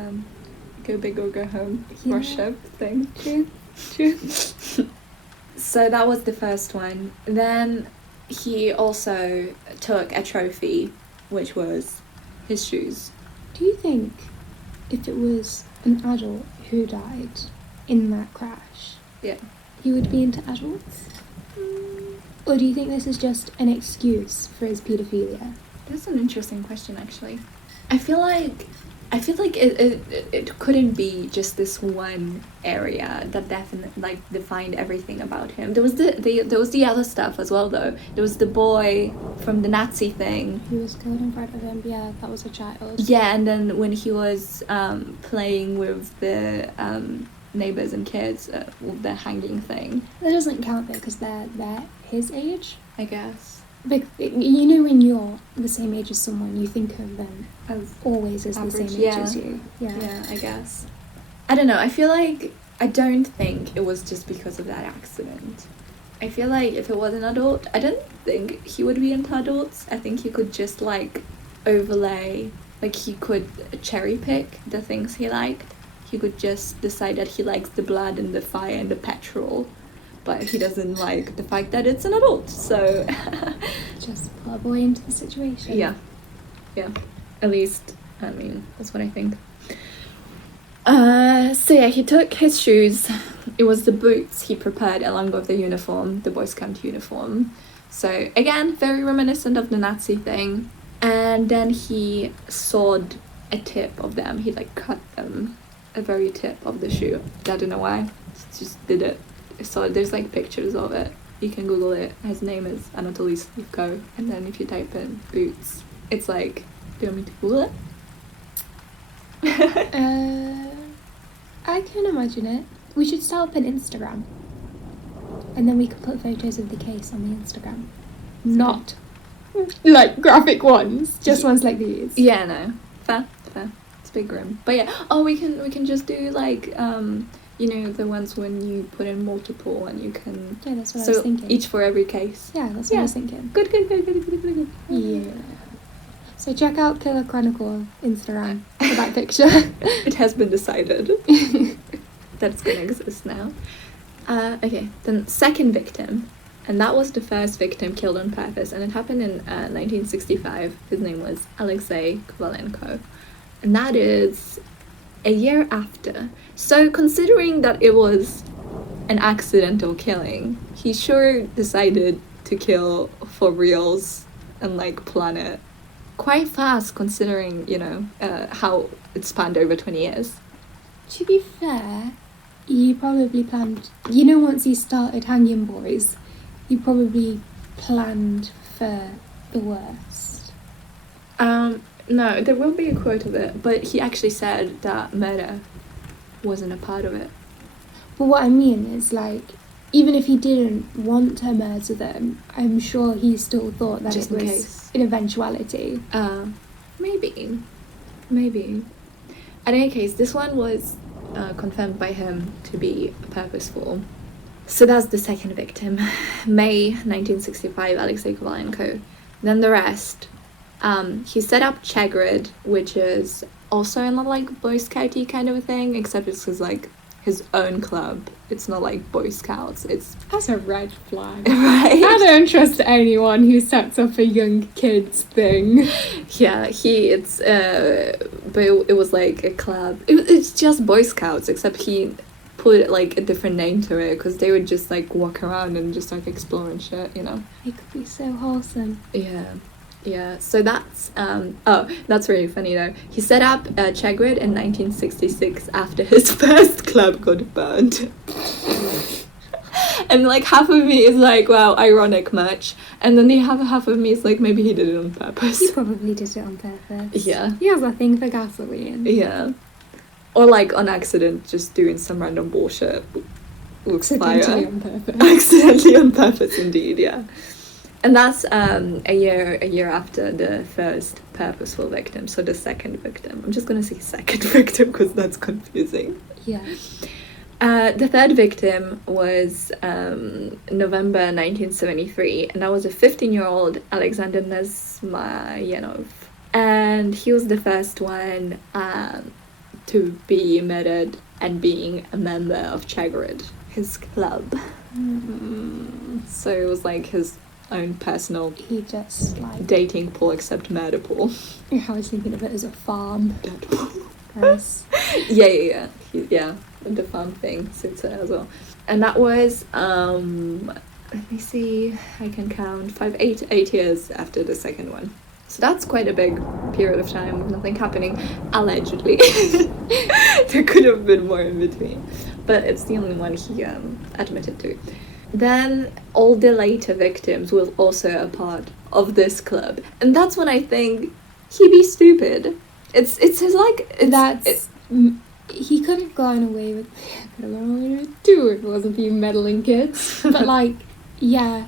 go big or go home, Yeah. rush up thing. True. So that was the first one. Then he also took a trophy, which was his shoes. Do you think if it was an adult who died in that crash, Yeah. he would be into adults? Or do you think this is just an excuse for his paedophilia? That's an interesting question, actually. I feel like it couldn't be just this one area that definitely defined everything about him. There was the other stuff as well, though. There was the boy from the Nazi thing. He was killed in front of him. Yeah, that was a child. Yeah, and then when he was playing with the neighbors and kids with the hanging thing. That doesn't count though, because they're his age. I guess. But when you're the same age as someone, you think of them As always as average, the same yeah. age as you. Yeah, I guess. I don't know. I don't think it was just because of that accident. I feel like if it was an adult, I don't think he would be into adults. I think he could just overlay, he could cherry pick the things he liked. He could just decide that he likes the blood and the fire and the petrol, but he doesn't like the fact that it's an adult, so... Just pull a boy into the situation. Yeah. At least, I mean, that's what I think. So yeah, he took his shoes. It was the boots he prepared along with the uniform, the Boy Scout uniform. So again, very reminiscent of the Nazi thing. And then he sawed a tip of them. He cut them, a very tip of the shoe. I don't know why. Just did it. So there's pictures of it. You can Google it. His name is Anatoly Slivko. And then if you type in boots, it's do you want me to Google it? I can imagine it. We should start up an Instagram. And then we can put photos of the case on the Instagram. Not graphic ones, just ones like these. Yeah, no. Fair. It's a bit grim. But yeah, we can just do the ones when you put in multiple and you can... Yeah, that's what I was thinking. Each for every case. Yeah, that's what I was thinking. Good. Yeah. So check out Killer Chronicle Instagram for that picture. It has been decided that it's going to exist now. Okay, then second victim. And that was the first victim killed on purpose. And it happened in 1965. His name was Alexei Kovalenko. And that is a year after. So considering that it was an accidental killing, he sure decided to kill for reals and plan it quite fast, considering how it spanned over 20 years. To be fair, He probably planned... You know, once he started hanging boys, he probably planned for the worst. No, there will be a quote of it, but he actually said that murder wasn't a part of it. But what I mean is, like, even if he didn't want to murder them, I'm sure he still thought that Just it in was case. an eventuality. Maybe. In any case, this one was confirmed by him to be purposeful. So that's the second victim, May 1965, Alexei Kovalenko. Then the rest. He set up Chegrid, which is also in the like Boy Scouty kind of a thing, except it's his own club. It's not like Boy Scouts. It's That's a red flag. right. I don't trust anyone who sets up a young kids thing. Yeah, but it was like a club. It's just Boy Scouts, except he put like a different name to it because they would just like walk around and just like explore and shit, you know. It could be so wholesome. Yeah. So that's that's really funny though. He set up Chegrid in 1966 after his first club got burned. And like half of me is like, wow, ironic much, and then the other half of me is like, maybe he did it on purpose. He probably did it on purpose. Yeah. He has a thing for gasoline. Yeah. Or like on accident, just doing some random bullshit. Looks fire. Accidentally on purpose. Accidentally on purpose, indeed. Yeah. And that's a year after the first purposeful victim. So the second victim. I'm just gonna say second victim because that's confusing. Yeah. The third victim was November 1973, and that was a 15-year-old Alexander Nesmayenov. And he was the first one to be murdered and being a member of Chegrid, his club. So it was like his own personal He just like... dating pool except murder pool. I was thinking of it as a farm. Deadpool. Gross. Yeah. The farm thing suits it as well. And that was let me see, I can count 8 years after the second one. So that's quite a big period of time with nothing happening, allegedly. There could have been more in between, but it's the only one he admitted to. Then all the later victims were also a part of this club, and that's when I think he'd be stupid. It's he could have gone away with two if it wasn't for you meddling kids. But like, yeah,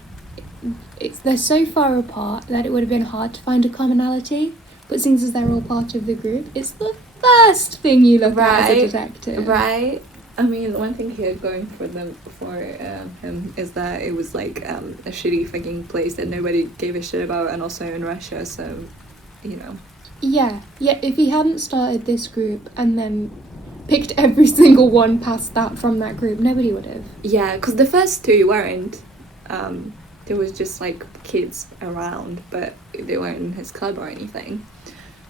they're so far apart that it would have been hard to find a commonality. But since as they're all part of the group, it's the first thing you look at as a detective. Right. I mean, one thing he had going for him is that it was like a shitty fucking place that nobody gave a shit about, and also in Russia, so, you know. Yeah, if he hadn't started this group and then picked every single one past that from that group, nobody would have. Yeah, because the first two weren't. There was just like kids around, but they weren't in his club or anything.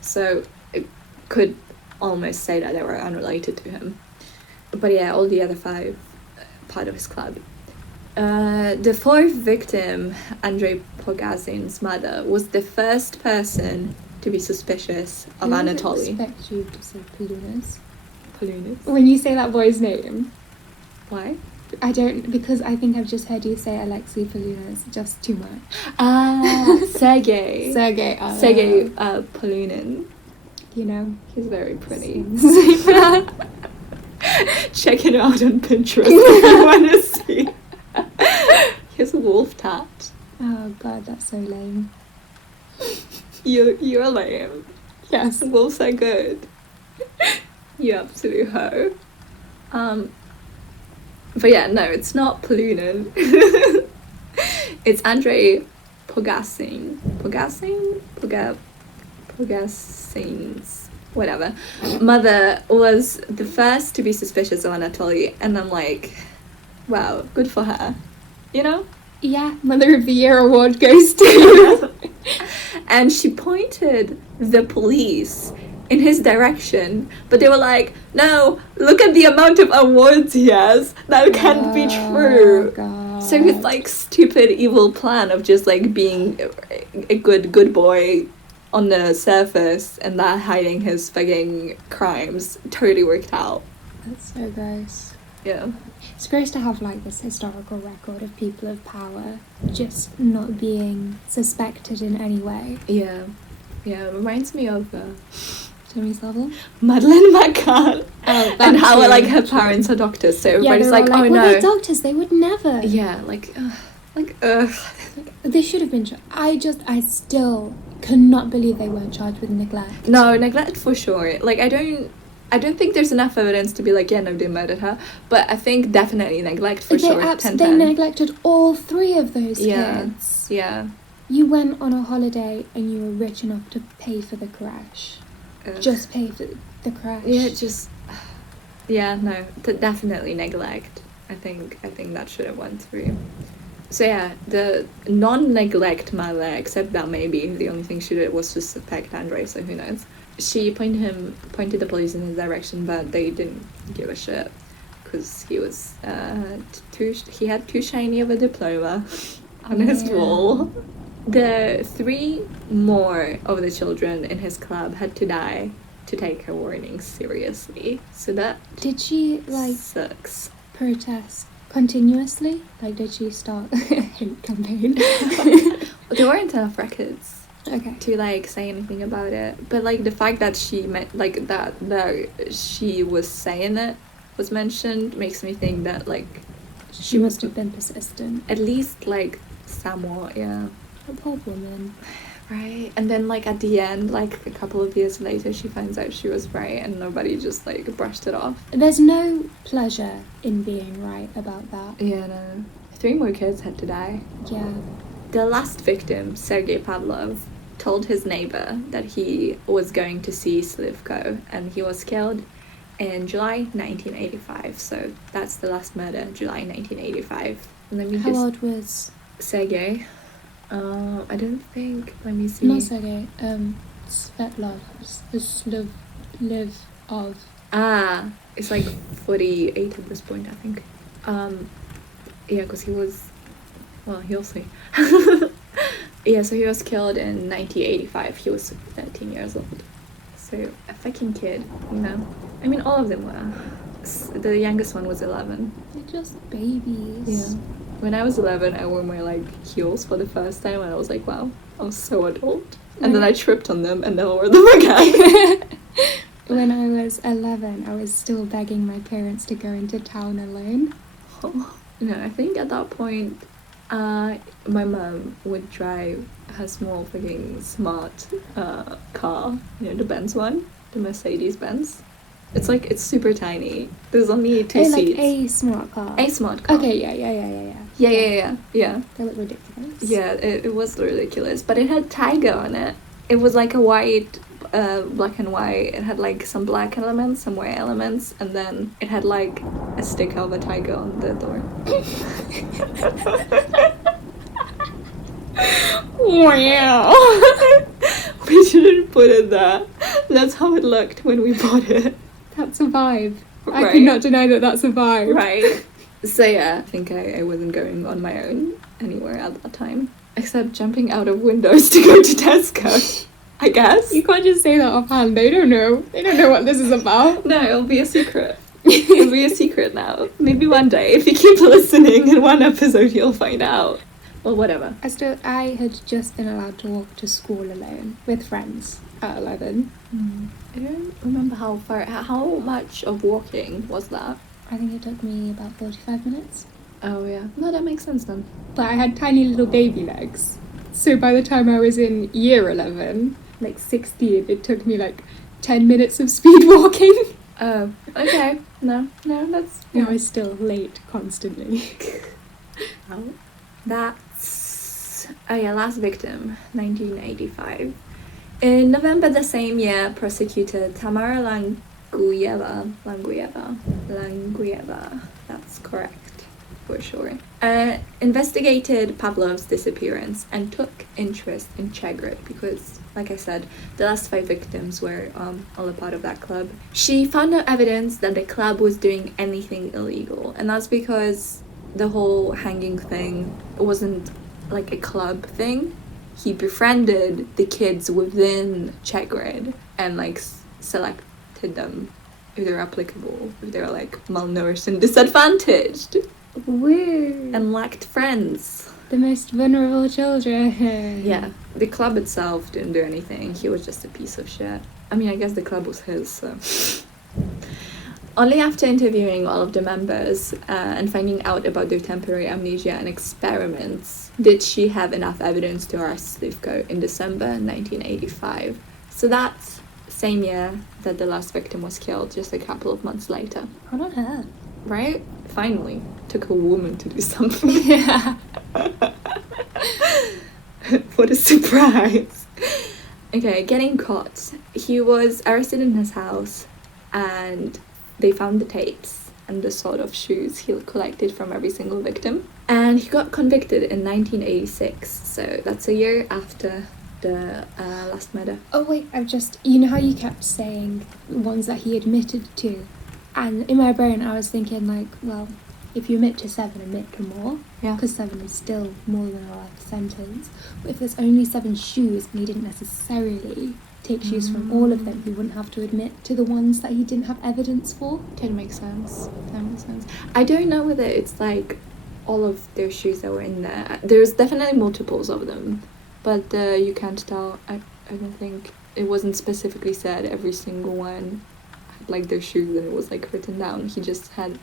So it could almost say that they were unrelated to him. But yeah, all the other 5 part of his club. The fourth victim, Andrei Pogazin's mother, was the first person to be suspicious of Anatoly. I expect you to say Polunas. Polunas? When you say that boy's name. Why? I don't, because I think I've just heard you say Alexei Polunas just too much. Sergei. Sergei Polunin. You know, He's very pretty. Check it out on Pinterest if you want to see. His wolf tat. Oh god, that's so lame. You're lame. Yes. Wolves are good. You absolute hoe. But yeah, no, it's not Polunin. It's Andrei Pogazin's, whatever. Mother was the first to be suspicious of Anatoly, and I'm like, wow, good for her. You know? Yeah, Mother of the Year award goes to you. And she pointed the police in his direction, but they were like, no, look at the amount of awards he has. That can't be true. God. So his like stupid evil plan of just like being a good boy on the surface and not hiding his fucking crimes totally worked out. That's so gross. Yeah. It's gross to have like this historical record of people of power just not being suspected in any way. Yeah. Yeah, it reminds me of Jimmy Savile? Madeleine McCann. Oh, And how true, like her true. parents are doctors, so Yeah, everybody's they're like, all oh well, no. they're doctors, they would never. Yeah, ugh. They should have been I still cannot believe they weren't charged with neglect. No, neglect for sure. Like, I don't think there's enough evidence to be like, yeah, no, they murdered her. But I think definitely neglect for sure. They neglected all three of those Yeah. kids. Yeah. You went on a holiday and you were rich enough to pay for the crash. Ugh. Just pay for the crash. Yeah, just... Yeah, no, definitely neglect. I think that should have went through. So yeah, the non-neglect mother, except that maybe the only thing she did was to suspect Andre, so who knows. She pointed the police in his direction, but they didn't give a shit because he was he had too shiny of a diploma on his wall. The 3 more of the children in his club had to die to take her warning seriously. So that did she like sucks. protest continuously? Like, did she start a hate campaign? There weren't enough records Okay. to like say anything about it, but like the fact that she meant like that she was saying it was mentioned makes me think that like She must have been persistent. at least like somewhat, yeah. A poor woman. Right. And then like at the end, like a couple of years later, she finds out she was right and nobody just like brushed it off. There's no pleasure in being right about that. Yeah, no. 3 more kids had to die. Yeah. The last victim, Sergei Pavlov, told his neighbor that he was going to see Slivko, and he was killed in July 1985. So that's the last murder, July 1985. And How old was Sergei? I don't think. Let me see. not Sergei? Svetlov. Slivkov. Ah, it's like 48 at this point, I think. Yeah, because he was. Well, you'll see. Yeah, so he was killed in 1985. He was 13 years old. So a fucking kid, you know. I mean, all of them were. The youngest one was 11. They're just babies. Yeah. When I was 11, I wore my like heels for the first time, and I was like, wow, I'm so adult. And then I tripped on them and never wore them again. When I was 11, I was still begging my parents to go into town alone. No, I think at that point, my mum would drive her small fucking smart car, you know, the Benz one, the Mercedes Benz. It's super tiny. There's only 2 seats. Like a smart car. A smart car. Okay, yeah. Yeah. They look ridiculous. Yeah, it was ridiculous, but it had tiger on it. It was like a white, black and white. It had like some black elements, some white elements, and then it had like a sticker of a tiger on the door. Wow. We shouldn't put it there. That's how it looked when we bought it. That's a vibe. I Right. could not deny that that's a vibe. Right. So yeah, I think I wasn't going on my own anywhere at that time. Except jumping out of windows to go to Tesco, I guess. You can't just say that offhand. They don't know. They don't know what this is about. No, it'll be a secret. It'll be a secret now. Maybe one day, if you keep listening in one episode, you'll find out. Well, whatever. I had just been allowed to walk to school alone with friends at 11. I don't remember how much of walking was that? I think it took me about 45 minutes. Oh yeah. No, that makes sense then. But I had tiny little baby legs. So by the time I was in year 11, like 16, it took me like 10 minutes of speed walking. Oh, okay. No, that's... And I was still late constantly. Oh. That's... Oh yeah, last victim, 1985. In November the same year, prosecutor Tamara Languyeva, that's correct, for sure, investigated Pavlov's disappearance and took interest in Chegrit because, like I said, the last 5 victims were all a part of that club. She found no evidence that the club was doing anything illegal, and that's because the whole hanging thing wasn't like a club thing. He befriended the kids within Chegrit and like selected them if they're applicable, if they're like malnourished and disadvantaged Woo! and lacked friends. The most vulnerable children. Yeah, the club itself didn't do anything. He was just a piece of shit. I mean, I guess the club was his, so. Only after interviewing all of the members and finding out about their temporary amnesia and experiments did she have enough evidence to arrest Slivko in December 1985. So that's same year that the last victim was killed, just a couple of months later. How on her? Right? Finally. Took a woman to do something. Yeah. What a surprise. Okay, getting caught. He was arrested in his house and they found the tapes and the sort of shoes he collected from every single victim. And he got convicted in 1986, so that's a year after the last murder. Oh wait, you know how you kept saying ones that he admitted to? And in my brain I was thinking like, well, if you admit to 7, admit to more. Yeah. Because 7 is still more than a life sentence. But if there's only 7 shoes and he didn't necessarily take shoes from all of them, he wouldn't have to admit to the ones that he didn't have evidence for. That makes sense. I don't know whether it's like all of their shoes that were in there. There's definitely multiples of them, but you can't tell. I don't think it wasn't specifically said every single one had like their shoes and it was like written down. He just had,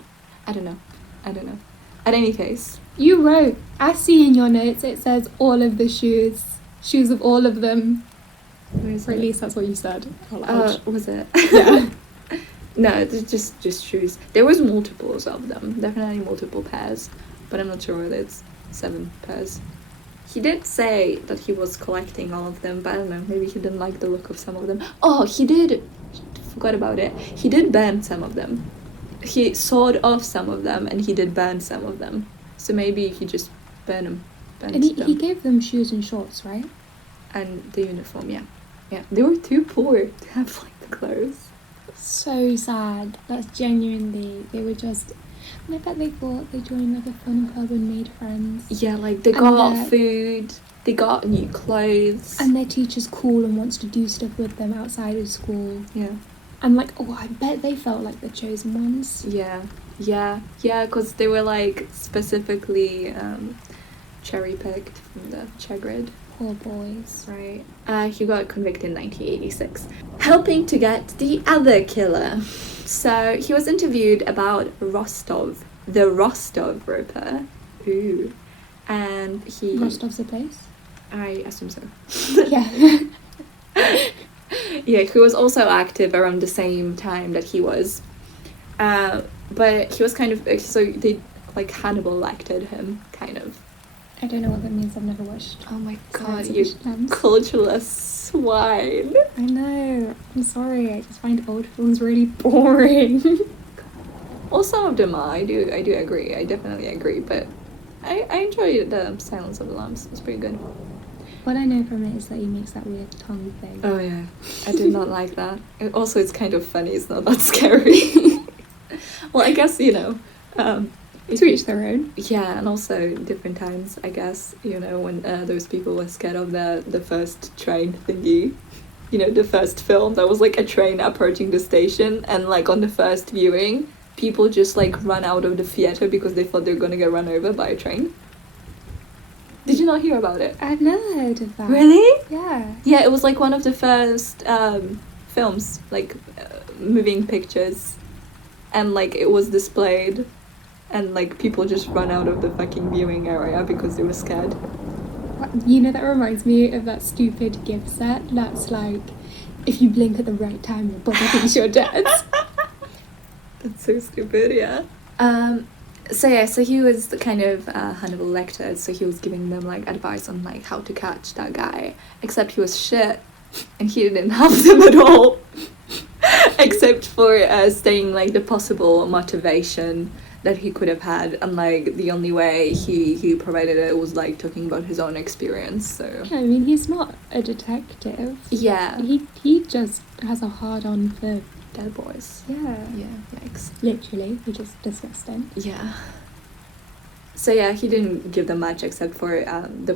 I don't know. At any case. You wrote, I see in your notes it says all of the shoes of all of them. Where is Or at it? least that's what you said. Out loud. Was it? Yeah. No, it's just shoes. There was multiples of them, definitely multiple pairs, but I'm not sure whether it's 7 pairs. He did say that he was collecting all of them, but I don't know, maybe he didn't like the look of some of them. Oh, he did, forgot about it, he did burn some of them. He sawed off some of them and he did burn some of them. So maybe he just burned them. And he gave them shoes and shorts, right? And the uniform, yeah. Yeah, they were too poor to have like the clothes. So sad. That's genuinely, they were just, and I bet they thought they joined like a fun club and made friends. Yeah, like they got food, they got new clothes. And their teacher's cool and wants to do stuff with them outside of school. Yeah. And like, oh, I bet they felt like the chosen ones. Yeah, because they were like specifically cherry-picked from the Chegrid. Poor boys. Right. He got convicted in 1986, helping to get the other killer. So he was interviewed about Rostov, the Rostov Ripper. Ooh. And he... Rostov's a place? I assume so. Yeah. Yeah, he was also active around the same time that he was. But he was kind of... So they, like, Hannibal lectured him, kind of. I don't know what that means. I've never watched. Oh my god, Science of you the Shams. cultureless swine. I know. I'm sorry. I just find old films really boring. Well, some of them are. I do agree. I definitely agree. But I enjoy the Silence of the Lambs. It's pretty good. What I know from it is that he makes that weird tongue thing. Oh yeah, I did not like that. Also, it's kind of funny. It's not that scary. Well, I guess To each their own. Yeah, and also different times, I guess, when those people were scared of the first train thingy. The first film, that was like a train approaching the station, and like on the first viewing, people just like run out of the theatre because they thought they were gonna get run over by a train. Did you not hear about it? I've never heard of that. Really? Yeah. Yeah, it was like one of the first films, like moving pictures, and like it was displayed. And, like, people just run out of the fucking viewing area because they were scared. That reminds me of that stupid gift set that's like, if you blink at the right time, your body thinks you're dead. That's so stupid, yeah. So he was the kind of Hannibal Lecter, so he was giving them, like, advice on, like, how to catch that guy. Except he was shit, and he didn't help them at all. Except for saying, like, the possible motivation that he could have had, and like the only way he provided it was like talking about his own experience. So yeah, I mean, he's not a detective. Yeah, he just has a hard on for dead boys. Yeah, Yikes. Literally, which is disgusting. Yeah. So yeah, he didn't give them much except for the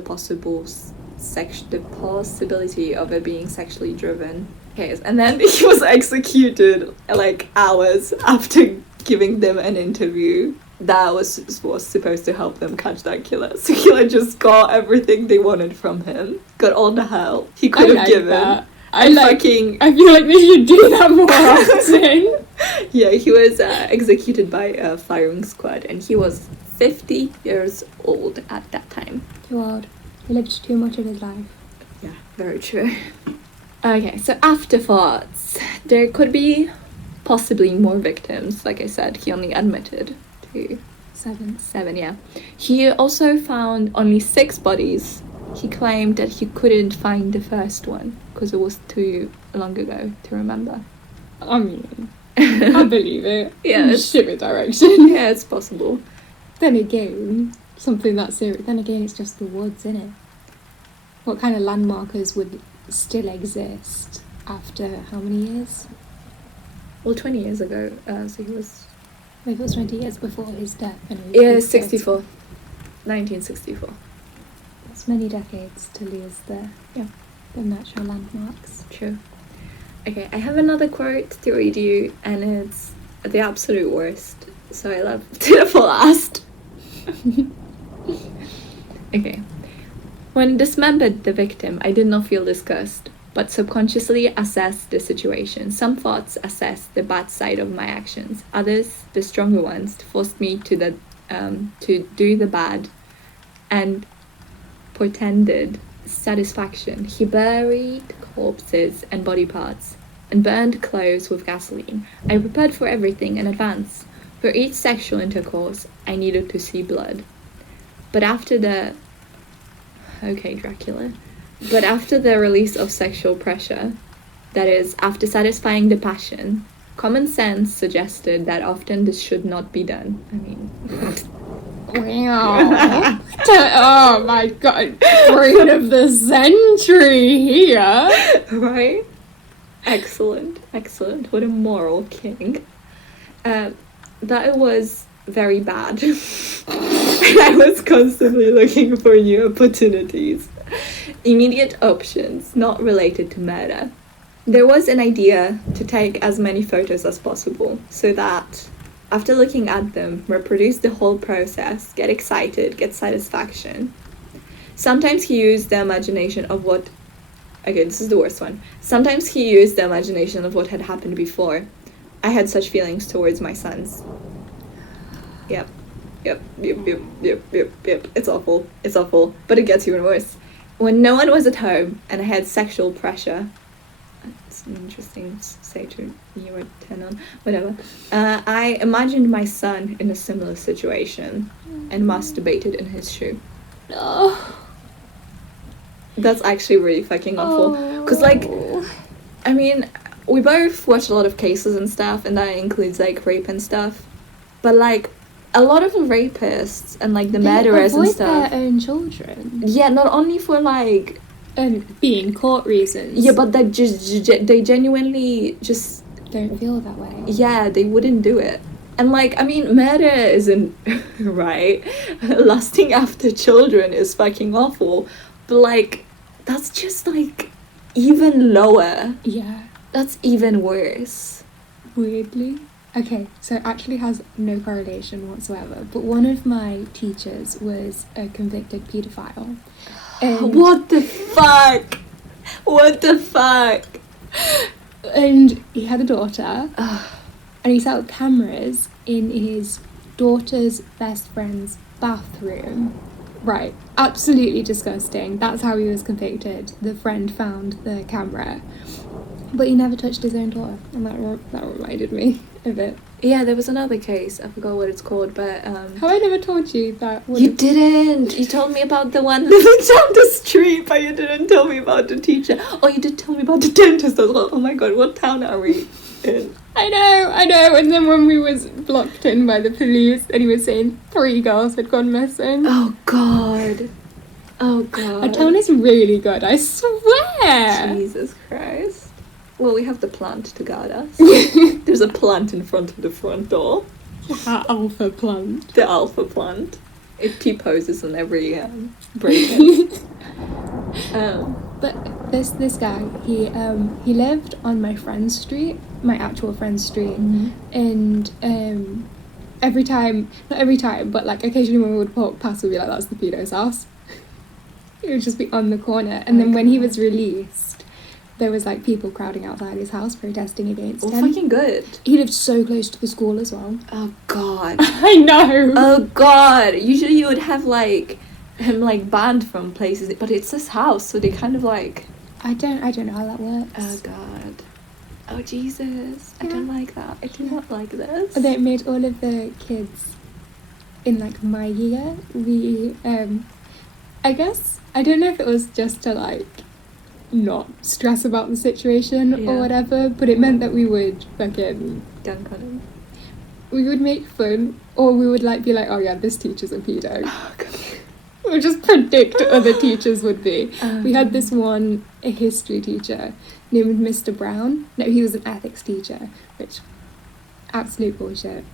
possibility of it being sexually driven. case. And then he was executed like hours after giving them an interview that was supposed to help them catch that killer. So killer just got everything they wanted from him, got all the help he could have given. That. I feel like they should do that more often. Yeah, he was executed by a firing squad, and he was 50 years old at that time. Too old. He lived too much of his life. Yeah, very true. Okay, so afterthoughts. There could be possibly more victims. Like I said, he only admitted to 7, yeah. He also found only 6 bodies. He claimed that he couldn't find the first one because it was too long ago to remember. I mean, I believe it. Yeah, ship it direction. Yeah, it's possible. Then again, something that serious. Then again, it's just the woods, innit? What kind of landmarkers would still exist after how many years? Well, 20 years ago, so he was... Maybe it was 20 years before his death. Yeah, 64. 1964. It's many decades to lose the natural landmarks. True. Okay, I have another quote to read you, and it's the absolute worst, so I left it for last. Okay. When dismembered the victim, I did not feel disgust, but subconsciously assessed the situation. Some thoughts assessed the bad side of my actions. Others, the stronger ones, forced me to do the bad and portended satisfaction. He buried corpses and body parts and burned clothes with gasoline. I prepared for everything in advance. For each sexual intercourse, I needed to see blood. But after the... Okay, Dracula. But after the release of sexual pressure, that is, after satisfying the passion, common sense suggested that often this should not be done. I mean... Wow. Oh my god. Brain of the century here. Right? Excellent. What a moral king. That it was very bad. I was constantly looking for new opportunities. Immediate options not related to murder. There was an idea to take as many photos as possible so that after looking at them, reproduce the whole process, get excited, get satisfaction. Sometimes he used the imagination of what... Okay, this is the worst one. Sometimes he used the imagination of what had happened before. I had such feelings towards my sons. Yep. It's awful. But it gets even worse. When no one was at home and I had sexual pressure... It's an interesting say to you or turn on, whatever. I imagined my son in a similar situation and masturbated in his shoe. Oh. That's actually really fucking awful. Because, like, I mean, we both watch a lot of cases and stuff, and that includes, like, rape and stuff. But, like, a lot of the rapists and, like, the murderers and stuff... their own children. Yeah, not only for, like... being court reasons. Yeah, but they genuinely just... don't feel that way. Yeah, they wouldn't do it. And, like, I mean, murder isn't right. Lusting after children is fucking awful. But, like, that's just, like, even lower. Yeah. That's even worse. Weirdly. Okay, so it actually has no correlation whatsoever. But one of my teachers was a convicted paedophile. What the fuck? And he had a daughter. And he set up cameras in his daughter's best friend's bathroom. Right, absolutely disgusting. That's how he was convicted. The friend found the camera. But he never touched his own daughter. And that reminded me of it. Yeah, there was another case. I forgot what it's called, but... Have I never told you that? You didn't! You told me about the one living down the street, but you didn't tell me about the teacher. Oh, you did tell me about the dentist as well. Oh my god, what town are we in? I know. And then when we was blocked in by the police, and he was saying 3 girls had gone missing. Oh god. Our town is really good, I swear! Jesus Christ. Well, we have the plant to guard us. There's a plant in front of the front door. The alpha plant. The alpha plant. It T-poses on every break-in. But this guy, he lived on my friend's street, my actual friend's street, and every time, not every time, but like occasionally when we would walk past, we'd be like, that's the pedo's house. It would just be on the corner. And then when he was released, there was like people crowding outside his house protesting against him. Fucking good. He lived so close to the school as well. Oh god. I know. Oh god. Usually you would have like him like banned from places, but it's his house, so they kind of like. I don't know how that works. Oh god. Oh Jesus. I Yeah. don't like that. I do not like this. They made all of the kids in like my year. We I guess I don't know if it was just to like not stress about the situation or whatever, but it meant that we would fucking Dunk on him. we would make fun, or we would like be like, oh yeah, this teacher's a pedo. Oh god. We would just predict what other teachers would be. We had this one, a history teacher named Mr. Brown. No, he was an ethics teacher, which absolute bullshit.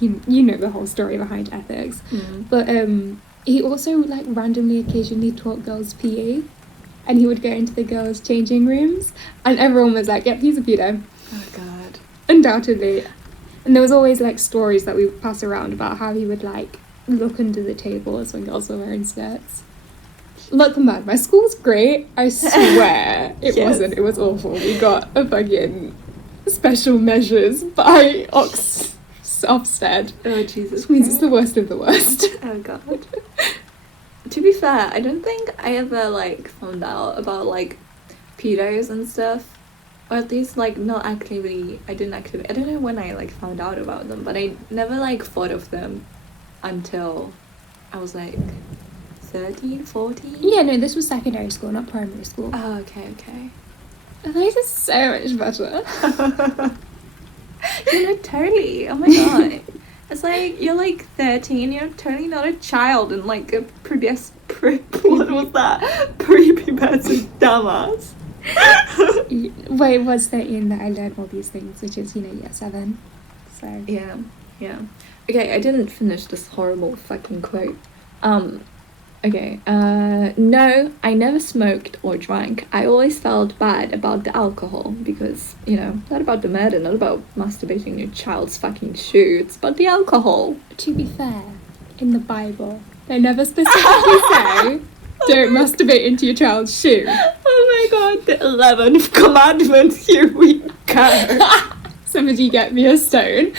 You know the whole story behind ethics. But he also like randomly occasionally taught girls PE, and he would go into the girls' changing rooms, and everyone was like, yep, he's a pedo. Oh god. Undoubtedly. And there was always like stories that we would pass around about how he would like look under the tables when girls were wearing skirts. Look, man, my school's great. I swear it Yes. wasn't. It was awful. We got a fucking special measures by Ofsted. Oh Jesus. Which means it's the worst of the worst. Oh god. To be fair, I don't think I ever like found out about like pedos and stuff, or at least like not actively. I don't know when I like found out about them, but I never like thought of them until I was like 13, 14. Yeah, no, this was secondary school, not primary school. Oh, okay. These are so much better. You know, totally. Oh my god. It's like you're like 13. You're totally not a child and like a what was that? Prepubescent dumbass. Well, it was 13 that I learned all these things, which is, year 7. So Yeah. Okay, I didn't finish this horrible fucking quote. Okay. No, I never smoked or drank. I always felt bad about the alcohol because, not about the murder, not about masturbating your child's fucking shoe. It's about the alcohol. to be fair, in the Bible, they never specifically say, don't masturbate into your child's shoe. Oh my god, the 11th commandment, here we go. Somebody get me a stone.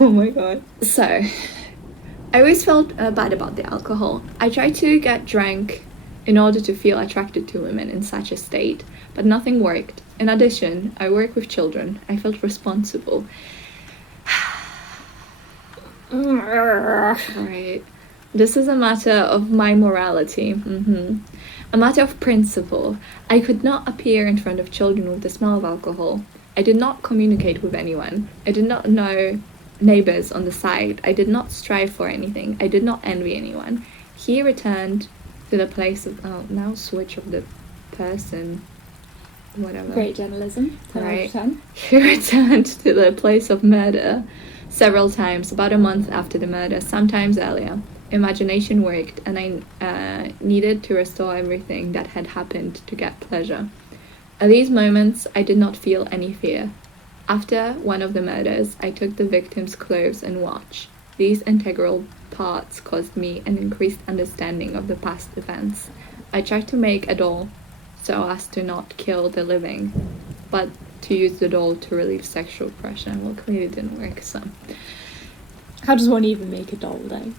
Oh my god. So, I always felt bad about the alcohol. I tried to get drunk in order to feel attracted to women in such a state, but nothing worked. In addition, I work with children. I felt responsible. Right. This is a matter of my morality. A matter of principle. I could not appear in front of children with the smell of alcohol. I did not communicate with anyone. I did not know neighbors on the side. I did not strive for anything. I did not envy anyone. He returned to the place of... Oh, now switch of the person. Whatever. Great journalism. 10 out of Right. 10. He returned to the place of murder several times, about a month after the murder, sometimes earlier. Imagination worked, and I needed to restore everything that had happened to get pleasure. At these moments, I did not feel any fear. After one of the murders, I took the victim's clothes and watch. These integral parts caused me an increased understanding of the past events. I tried to make a doll so as to not kill the living, but to use the doll to relieve sexual pressure. Well, clearly it didn't work, so... How does one even make a doll, though?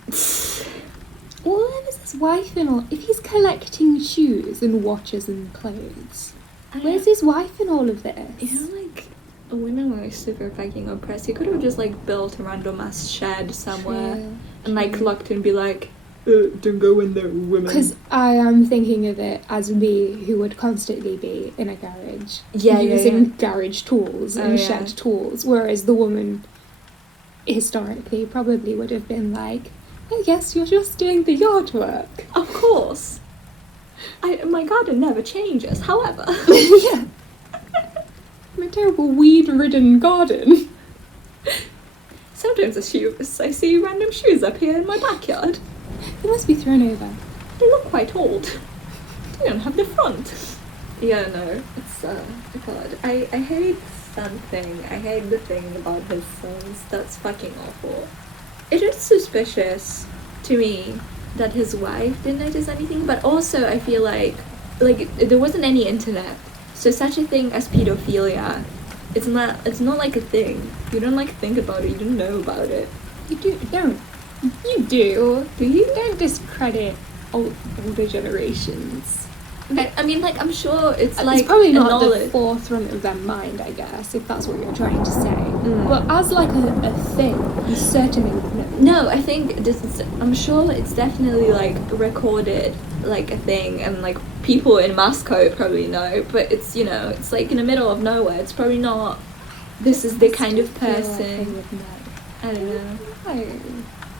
Well, then is his wife and all... If he's collecting shoes and watches and clothes, where's his wife in all of this? Like, women were super fucking oppressed. You could have just, like, built a random ass shed somewhere and, like, locked and be like, don't go in there, women. Because I am thinking of it as me, who would constantly be in a garage using garage tools and shed tools, whereas the woman historically probably would have been like, oh yes, you're just doing the yard work. Of course. My garden never changes, however. Yeah. My terrible weed-ridden garden. Sometimes I see random shoes up here in my backyard. They must be thrown over. they look quite old. They don't have the front. Yeah, no, it's, God, I hate something. I hate the thing about his sons. That's fucking awful. It is suspicious to me that his wife didn't notice anything, but also I feel like there wasn't any internet, so such a thing as pedophilia, it's not like a thing. You don't like think about it, you don't know about it. You do. Do you? Don't discredit older generations. I mean, like, I'm sure it's It's like probably a not knowledge. the forefront of their mind, I guess, if that's what you're trying to say. But as like a thing, you certainly would know. No, I think this is, I'm sure it's definitely like recorded like a thing, and like people in Moscow probably know, but it's, you know, it's like in the middle of nowhere. It's probably not, this is the kind of Feel like they person. would know. I don't know.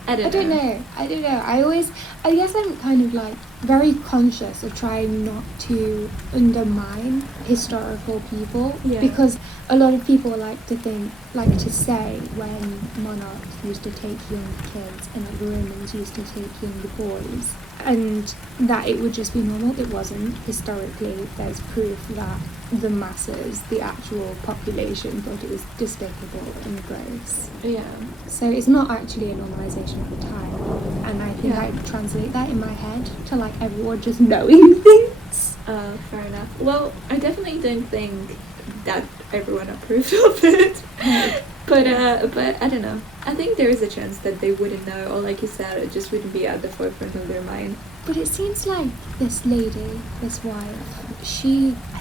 I don't know. I guess I'm kind of like very conscious of trying not to undermine historical people, Yeah. because a lot of people like to say when monarchs used to take young kids and like the Romans used to take younger boys, and that it would just be normal. It wasn't. Historically, there's proof that the masses, the actual population, thought it was despicable and gross. Yeah. So it's not actually a normalisation of the time, and I think Yeah. I translate that in my head to like everyone just knowing things. Fair enough. Well, I definitely don't think that everyone approved of it. But I don't know. I think there is a chance that they wouldn't know, or like you said, it just wouldn't be at the forefront of their mind. But it seems like this lady, this wife, I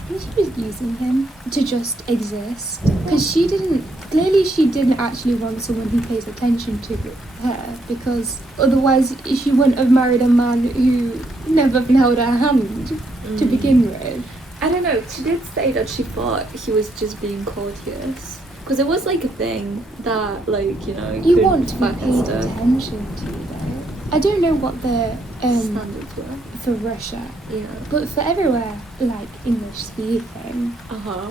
think she was using him to just exist, because she didn't actually want someone who pays attention to her, because otherwise she wouldn't have married a man who never even held her hand to begin with. I don't know, she did say that she thought he was just being courteous. Because it was like a thing that, like, you know, You couldn't want to be fuck and paid stuff. attention to, though. I don't know what the Standards were. for Russia, Yeah. but for everywhere like English speaking, Uh-huh.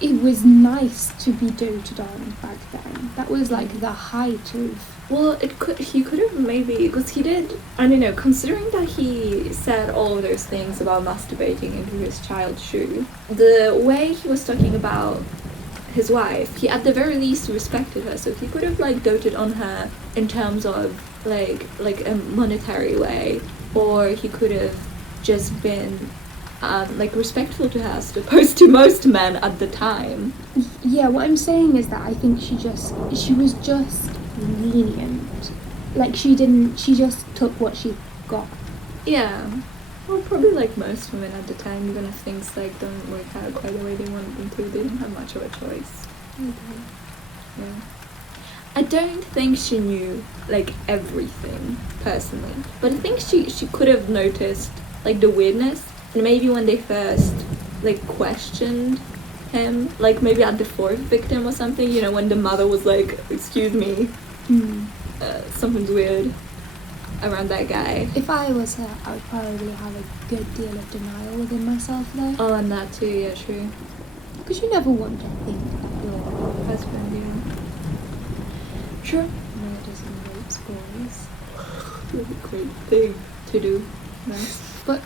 it was nice to be doted on back then. That was like the height of. Well, he could have maybe, because he did, I don't know, considering that he said all of those things about masturbating into his child's shoe, the way he was talking about his wife, he at the very least respected her, so he could have like doted on her in terms of like a monetary way, or he could have just been like respectful to her as opposed to most men at the time. Yeah, what I'm saying is that I think she was just lenient. Like she just took what she got. Yeah. Well, probably like most women at the time, even if things like don't work out quite the way they want them to, they didn't have much of a choice. Okay. Yeah. I don't think she knew like everything personally, but I think she could have noticed like the weirdness, and maybe when they first like questioned him, like maybe at the fourth victim or something, you know, when the mother was like, "Excuse me, something's weird around that guy." If I was her, I would probably have a good deal of denial within myself, though. Oh, and that too, yeah, true. Because you never want to think that your Husband, yeah. Sure. murders and rapes boys. That's a great thing to do. Nice. But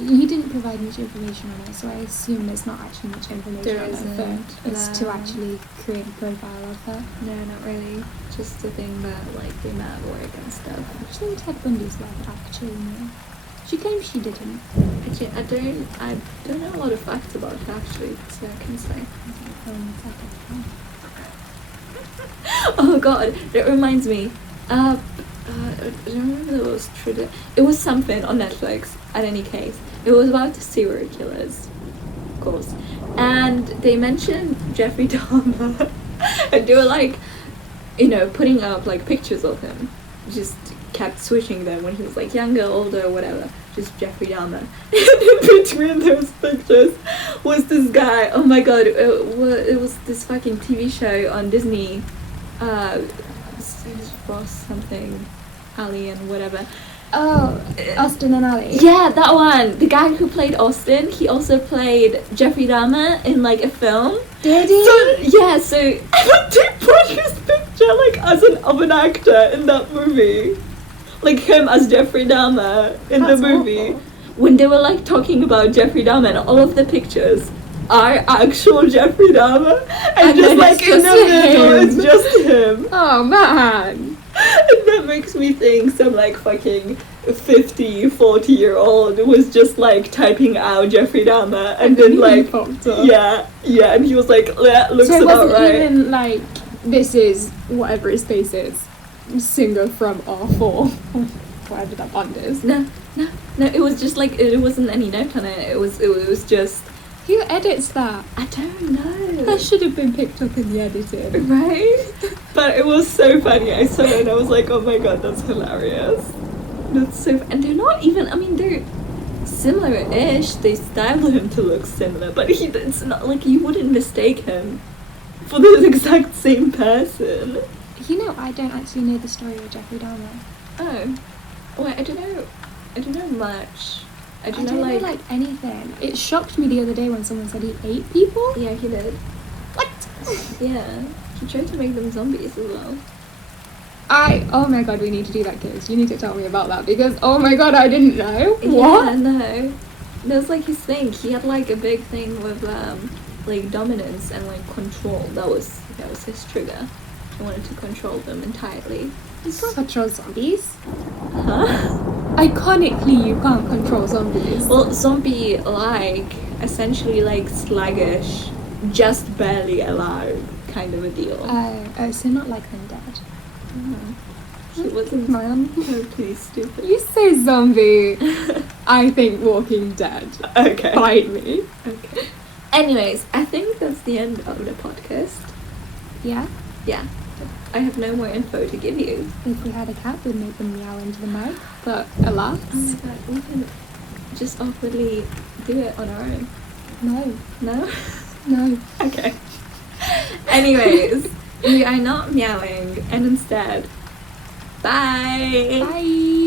you didn't provide much information on it, so I assume there's not actually much information There on isn't, her for us to no. actually create a profile of her. No, not really. Just the thing that like they met at work and stuff. Actually, Ted Bundy's wife actually knew. She claims she didn't. Actually, I don't know a lot of facts about her actually, so I can say. Oh god, that reminds me. I don't remember if it was true. It was something on Netflix, at any case. It was about serial killers, of course. And they mentioned Jeffrey Dahmer. And they were like, you know, putting up like pictures of him. Just kept switching them when he was like younger, older, whatever. Just Jeffrey Dahmer. And in between those pictures was this guy. Oh my god, it was this fucking TV show on Disney. Ross something, Ali and whatever. Oh, Austin and Ali. Yeah, that one. The guy who played Austin, he also played Jeffrey Dahmer in like a film. Did he? So they put his picture like of an actor in that movie. like him as Jeffrey Dahmer in That's the movie. awful. When they were like talking about Jeffrey Dahmer and all of the pictures are actual Jeffrey Dahmer, and just then like it's in the just middle him. it's just him. Oh man. And that makes me think some like fucking 40-year-old was just like typing out Jeffrey Dahmer and then like popped up. yeah, and he was like, that looks So it about wasn't right. even like, this is whatever his face is, singer from R4, whatever that band is. No, it was just like, it wasn't any note on it. It was just, Who edits that? I don't know. That should have been picked up in the editing. Right? But it was so funny. I saw it and I was like, oh my god, that's hilarious. That's so and they're not even, I mean, they're similar-ish. They style him to look similar, but it's not like you wouldn't mistake him for the exact same person. You know, I don't actually know the story of Jeffrey Dahmer. Oh. Well, I don't know much. I I don't don't know, know anything. It shocked me the other day when someone said he ate people. Yeah, he did. What? Yeah. He tried to make them zombies as well. Oh my god, we need to do that quiz. You need to tell me about that because, oh my god, I didn't know. Yeah, What? no. That was like his thing. He had like a big thing with like dominance and like control. That was his trigger. He wanted to control them entirely. Control zombies? Huh? Iconically, you can't control zombies. Well, zombie like essentially like sluggish, just barely alive kind of a deal. So not like undead. He wasn't Man. totally stupid. You say zombie, I think Walking Dead. Okay. Bite me. Okay. Anyways, I think that's the end of the podcast. Yeah? Yeah. I have no more info to give you. If we had a cat, we'd make them meow into the mic. But alas, Oh my god, we can just awkwardly do it on our own. no. No? No. Okay. Anyways, we are not meowing, and instead, bye! Bye!